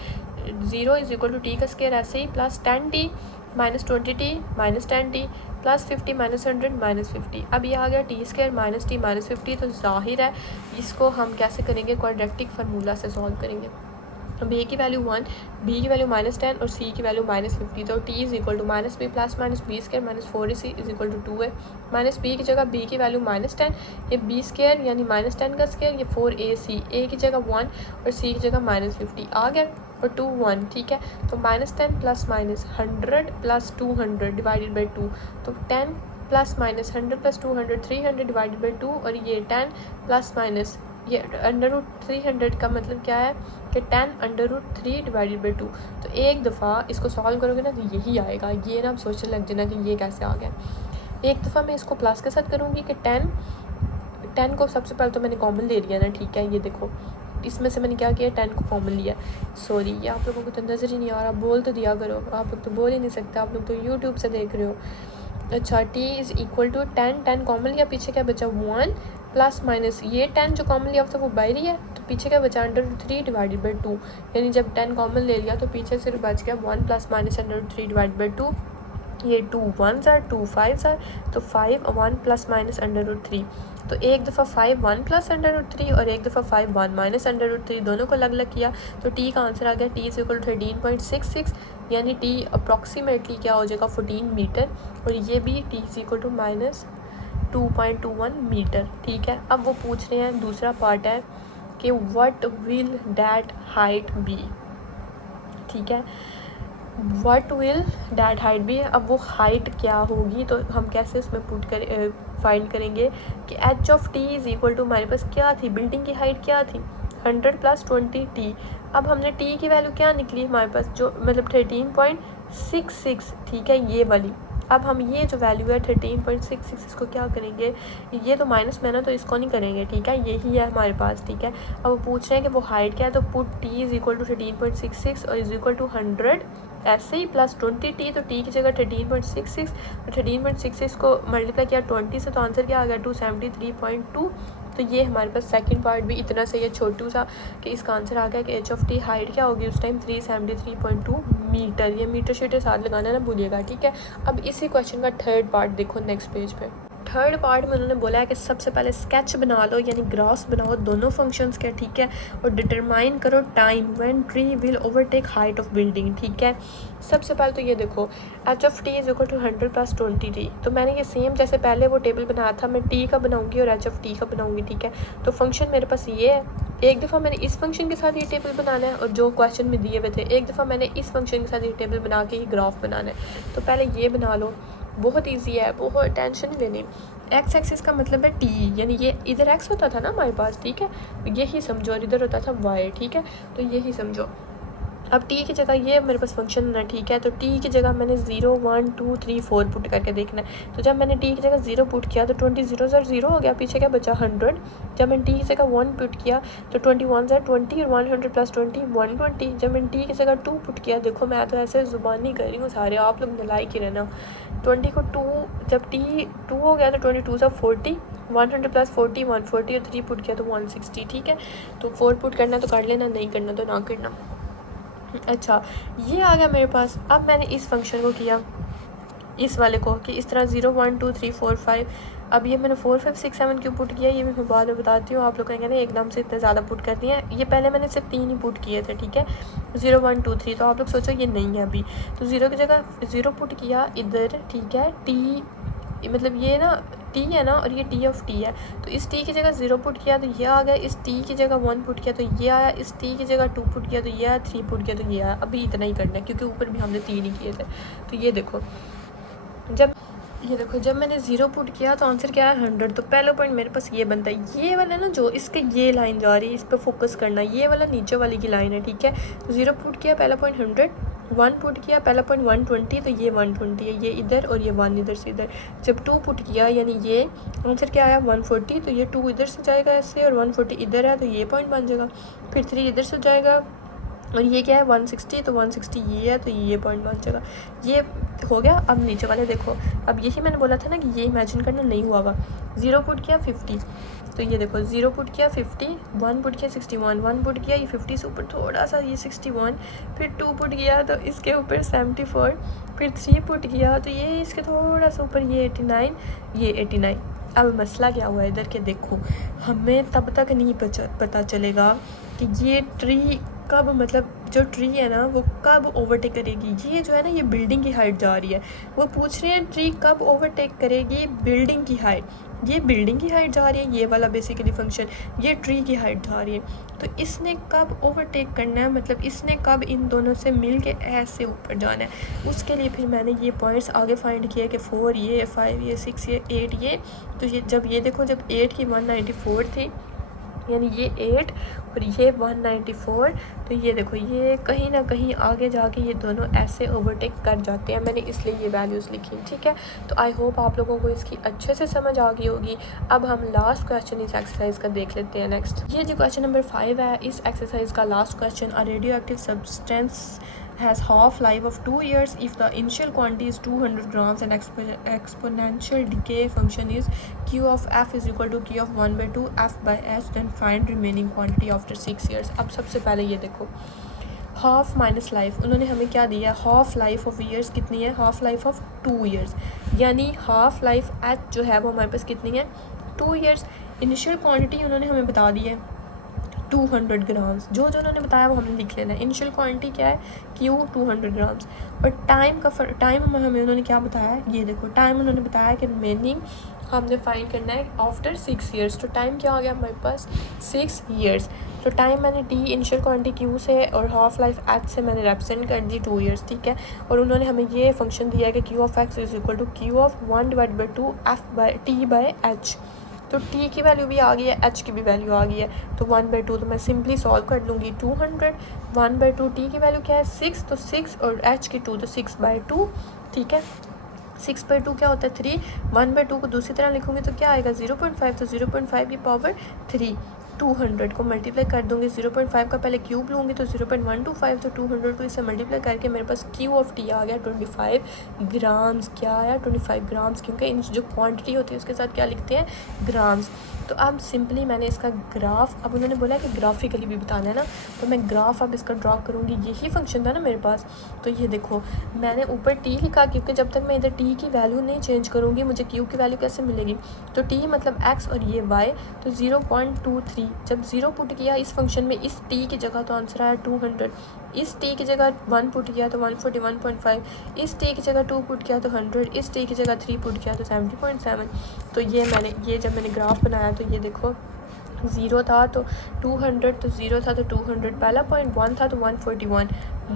0 is equal to t का स्केयर ऐसे ही +10t -20t -10t +50 -100 -50। अब ये आ गया टी स्केयर -t -50। तो जाहिर है इसको हम कैसे करेंगे, क्वाड्रेटिक फार्मूला से सॉल्व करेंगे। अब ए की वैल्यू 1, बी की वैल्यू -10 और सी की वैल्यू -50। तो t is equal to -b + -b square -4ac is equal to 2 है। -b की जगह b की वैल्यू -10, ये b स्क्र यानी -10 का स्क्र, ये 4ac, a की जगह 1 और c की जगह -50 आ गया और 2 1, ठीक है। तो -10 + -100 + 200 डिवाइडेड बाई 2, तो 10 + -100 + 200 300 डिवाइडेड बाई 2 और ये 10 ± ये √300 का मतलब क्या है कि 10√3 डिवाइडेड बाई 2। तो एक दफ़ा इसको सॉल्व करोगे ना तो यही आएगा। ये ना आप सोचने लग जाना कि ये कैसे आ गया। एक दफ़ा मैं इसको प्लस के साथ करूँगी कि 10 को सबसे पहले तो मैंने कॉमन ले लिया ना, ठीक है। ये देखो इसमें से मैंने क्या किया, 10 को कॉमन लिया। सॉरी ये आप लोगों को तो नज़र ही नहीं आ रहा, बोल तो दिया करो, आप लोग तो बोल ही नहीं सकते, आप लोग तो यूट्यूब से देख रहे हो। अच्छा t is equal to 10 common लिया, पीछे क्या बचा 1 ± ये 10 जो कॉमन लिया था वो बाहर ही है, तो पीछे क्या बचा √3 डिवाइडेड बाई 2। यानी जब 10 कॉमन ले लिया तो पीछे सिर्फ बच गया 1 ± √3 डिवाइडेड बाई 2। ये 2 1s are 2 5s are, तो 5 1 ± √3। तो एक दफ़ा 5 1 + √3 और एक दफ़ा 5 1 - √3, दोनों को अलग अलग किया तो t का आंसर आ गया t इज़ इक्वल 13.66, यानी t अप्रॉक्सीमेटली क्या हो जाएगा 14 मीटर। और ये भी t is equal to -2.21 metre, ठीक है। अब वो पूछ रहे हैं, दूसरा पार्ट है कि what will that height be, ठीक है। What will that height be, अब वो हाइट क्या होगी, तो हम कैसे उसमें पुट कर फाइंड करेंगे कि h of T is equal to, हमारे पास क्या थी, बिल्डिंग की हाइट क्या थी 100 + 20t। अब हमने टी की वैल्यू क्या निकली हमारे पास, जो मतलब 13.66, ठीक है, ये वाली। अब हम ये जो वैल्यू है 13.66 इसको क्या करेंगे, ये तो माइनस में ना, तो इसको नहीं करेंगे, ठीक है, यही है हमारे पास, ठीक है। अब वो पूछ रहे हैं कि वो हाइट क्या है, तो put t is equal to 13.66 और इज़ इक्वल टू 100 ऐसे ही +20t, तो t की जगह 13.66 और 13.66 को मल्टीप्लाई किया 20 से, तो आंसर क्या आ गया 273.2। तो ये हमारे पास सेकंड पार्ट भी इतना सही है छोटू सा कि इसका आंसर आ गया कि एच ऑफ टी हाइट क्या होगी उस टाइम 373.2 मीटर। ये मीटर शीटर साथ लगाना ना भूलिएगा, ठीक है। अब इसी क्वेश्चन का थर्ड पार्ट देखो नेक्स्ट पेज पे। थर्ड पार्ट में उन्होंने बोला है कि सबसे पहले स्केच बना लो, यानी ग्राफ्स बनाओ दोनों फंक्शंस के, ठीक है, और डिटरमाइन करो time when tree will overtake height of building, ठीक है। सबसे पहले तो ये देखो H of T is equal to 100 + 20t, तो मैंने ये सेम जैसे पहले वो टेबल बनाया था मैं टी का बनाऊंगी और एच ऑफ टी का बनाऊंगी, ठीक है। तो फंक्शन मेरे पास ये है, एक दफ़ा मैंने इस फंक्शन के साथ ये टेबल बनाना है और जो क्वेश्चन में दिए हुए थे एक दफ़ा मैंने इस फंक्शन के साथ ये टेबल बना के ही ग्राफ बनाना है। तो पहले ये बना लो, बहुत इजी है, बहुत टेंशन नहीं लेनी। एक्स एक्सिस का मतलब है टी, यानी ये इधर एक्स होता था ना हमारे पास, ठीक है, यही समझो, और इधर होता था वाई, ठीक है, तो यही समझो। अब टी की जगह ये मेरे पास फंक्शन है, ठीक है, तो टी की जगह मैंने 0 1 2 3 4 पुट करके देखना है। तो जब मैंने टी की जगह 0 पुट किया तो 20 0 0 हो गया, पीछे क्या बचा 100। जब मैंने टी की जगह 1 पुट किया तो 21 20 और 100 + 20 120। जब मैंने टी की जगह 2 पुट किया, देखो मैं तो ऐसे ज़ुबानी कर रही हूँ, सारे आप लोग नलायक ही रहना। 20 को 2, जब टी 2 हो गया तो 22 × 40, 100 + 40 140 और 3 पुट किया तो 160, ठीक है। तो 4 पुट करना तो कर लेना, नहीं करना तो ना करना। अच्छा ये आ गया मेरे पास। अब मैंने इस फंक्शन को किया, इस वाले को, कि इस तरह 0 1 2 3 4 5। अब ये मैंने 4 5 6 7 क्यों पुट किया ये भी मैं बाद में बताती हूँ। आप लोग कहेंगे ना एकदम से इतने ज़्यादा पुट करती हैं, ये पहले मैंने सिर्फ 3 ही पुट किए थे, ठीक है, 0 1 2 3। तो आप लोग सोचो ये नहीं है अभी, तो 0 की जगह 0 पुट किया इधर, ठीक है। टी मतलब ये ना टी है ना, और ये टी ऑफ टी है, तो इस टी की जगह 0 पुट किया तो ये आ गया, इस टी की जगह 1 पुट किया तो ये आया, इस टी की जगह 2 पुट किया तो ये आया, 3 पुट किया तो ये आया। अभी इतना ही करना है क्योंकि ऊपर भी हमने 3 ही किए थे। तो ये देखो जब मैंने 0 पुट किया तो आंसर क्या है 100। तो पहला पॉइंट मेरे पास ये बनता है, ये वाला ना जो इसके ये लाइन जा रही है इस पर फोकस करना, ये वाला नीचे वाली की लाइन है, ठीक है। तो 0 पुट किया, पहला पॉइंट 100, 1 पुट किया, पहला पॉइंट 120, तो ये 120 है, ये इधर और ये 1 इधर से इधर। जब 2 पुट किया यानी ये आंसर क्या आया 140, तो ये 2 इधर से जाएगा ऐसे और 140 इधर है तो ये पॉइंट बन जाएगा। फिर 3 इधर से जाएगा और ये क्या है 160, तो 160 ये है तो ये पॉइंट बन जाएगा। ये हो गया। अब नीचे वाले देखो, अब यही मैंने बोला था ना कि ये इमेजिन करना नहीं हुआ हुआ। 0 पुट किया 50, तो ये देखो 0 पुट किया 50, 1 पुट किया 61, 1 पुट किया ये 50 से ऊपर थोड़ा सा ये 61, फिर 2 पुट किया तो इसके ऊपर 74, फिर 3 पुट किया तो ये इसके थोड़ा सा ऊपर ये 89, ये 89। अब मसला क्या हुआ इधर के देखो, हमें तब तक नहीं पता चलेगा कि ये ट्री कब, मतलब जो ट्री है ना वो कब ओवरटेक करेगी। ये जो है ना ये बिल्डिंग की हाइट जा रही है, वो पूछ रहे हैं ट्री कब ओवरटेक करेगी बिल्डिंग की हाइट। ये बिल्डिंग की हाइट जा रही है, ये वाला बेसिकली फंक्शन, ये ट्री की हाइट जा रही है। तो इसने कब ओवरटेक करना है, मतलब इसने कब इन दोनों से मिल के ऐसे ऊपर जाना है। उसके लिए फिर मैंने ये पॉइंट्स आगे फाइंड किए कि 4 ये, 5 ये, 6 ये, 8 ये। तो ये जब ये देखो, जब 8 की 194 थी यानी ये 8 और ये 194, तो ये देखो ये कहीं ना कहीं आगे जाके ये दोनों ऐसे ओवरटेक कर जाते हैं। मैंने इसलिए ये वैल्यूज़ लिखी, ठीक है। तो आई होप आप लोगों को इसकी अच्छे से समझ आ गई होगी। अब हम लास्ट क्वेश्चन इस एक्सरसाइज का देख लेते हैं नेक्स्ट। ये जो क्वेश्चन नंबर 5 है इस एक्सरसाइज का last question. A radio active substance has half life of 2 years if the initial quantity is 200 grams and exponential decay function is q of f is equal to q of 1/2 f by h, then find remaining quantity after 6 years। अब सबसे पहले ये देखो half minus life, उन्होंने हमें क्या दिया, half life of years कितनी है, हाफ लाइफ ऑफ 2 ईयर्स, यानी हाफ लाइफ एच जो है वो हमारे पास कितनी है 2 ईयर्स। इनिशियल क्वांटिटी उन्होंने हमें बता दी है 200 ग्राम्स, जो जो उन्होंने बताया वो हमने लिख लेना है। इनिशियल क्वांटिटी क्या है क्यू 200 ग्राम्स। और टाइम का टाइम हमें उन्होंने क्या बताया है, ये देखो टाइम उन्होंने बताया कि रिमेनिंग हमने फाइंड करना है आफ्टर 6 ईयर्स। तो टाइम क्या आ गया हमारे पास 6 ईयर्स। तो टाइम मैंने टी इनिशियल क्वांटिटी क्यू से और हाफ लाइफ एच से मैंने रेप्रेजेंट कर दी 2 ईयर्स, ठीक है। और उन्होंने हमें ये फंक्शन दिया है कि Q of x is equal to Q of 1/2 F by T by H. तो t की वैल्यू भी आ गई है, h की भी वैल्यू आ गई है। तो 1/2 तो मैं सिंपली सॉल्व कर लूँगी 200, 1/2 t की वैल्यू क्या है 6, तो 6 और h की 2 तो 6/2, ठीक है। 6/2 क्या होता है 3, 1/2 को दूसरी तरह लिखूँगी तो क्या आएगा 0.5, तो 0.5 की पावर 3, 200 को मल्टीप्लाई कर दूँगी, 0.5 का पहले क्यूब लूँगी तो 0.125, तो 200 को इससे मल्टीप्लाई करके मेरे पास क्यू ऑफ टी आ गया 25 ग्राम्स। क्या आया 25 ग्राम्स, क्योंकि इन जो क्वांटिटी होती है उसके साथ क्या लिखते हैं ग्राम्स। तो अब सिंपली मैंने इसका ग्राफ, अब उन्होंने बोला कि ग्राफिकली भी बताना है ना, तो मैं ग्राफ अब इसका ड्रॉ करूँगी। यही फंक्शन था ना मेरे पास। तो ये देखो मैंने ऊपर टी लिखा क्योंकि जब तक मैं इधर टी की वैल्यू नहीं चेंज करूँगी मुझे क्यू की वैल्यू कैसे मिलेगी। तो टी मतलब एक्स और ये वाई, तो 0.23 जब 0 पुट किया इस फंक्शन में, इस टी की जगह तो आंसर आया 200, इस टी की जगह 1 पुट किया तो 141.5, इस टी की जगह 2 पुट किया तो 100, इस टी की जगह 3 पुट किया तो 70.7। तो ये जब मैंने ग्राफ बनाया तो ये देखो 0 था तो 200, तो 0 था तो 200, पहला पॉइंट 1 था तो 141,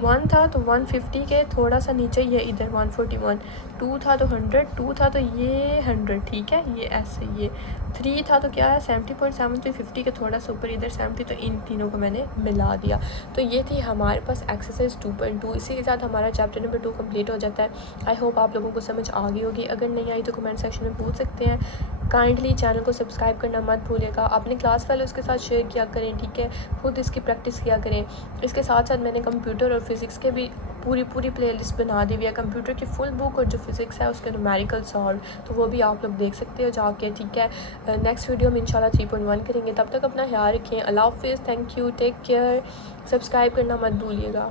1 था तो 150 के थोड़ा सा नीचे ये इधर 141, 2 था तो 100, 2 था तो ये 100, ठीक है, ये ऐसे, ये 3 था तो क्या है 70.7, तो 50 के थोड़ा सा ऊपर इधर 70, तो इन तीनों को मैंने मिला दिया। तो ये थी हमारे पास एक्सरसाइज 2.2। इसी के साथ हमारा चैप्टर नंबर 2 कंप्लीट हो जाता है। आई होप आप लोगों को समझ आ गई होगी। अगर नहीं आई तो कमेंट सेक्शन में पूछ सकते हैं। काइंडली चैनल को सब्सक्राइब करना मत भूलिएगा। अपने क्लास फेलोज़ के साथ शेयर किया करें, ठीक है, खुद इसकी प्रैक्टिस किया करें। इसके साथ साथ मैंने कंप्यूटर और फिज़िक्स के भी पूरी प्लेलिस्ट बना दी हुई है। कंप्यूटर की फुल बुक और जो फिज़िक्स है उसके न्यूमेरिकल सॉल्व, तो वो भी आप लोग देख सकते हो जाके, ठीक है। नेक्स्ट वीडियो में इंशाल्लाह 3.1 करेंगे। तब तक अपना ख्याल रखें। अल्लाह हाफिज़, thank you, take care. Subscribe करना मत भूलिएगा।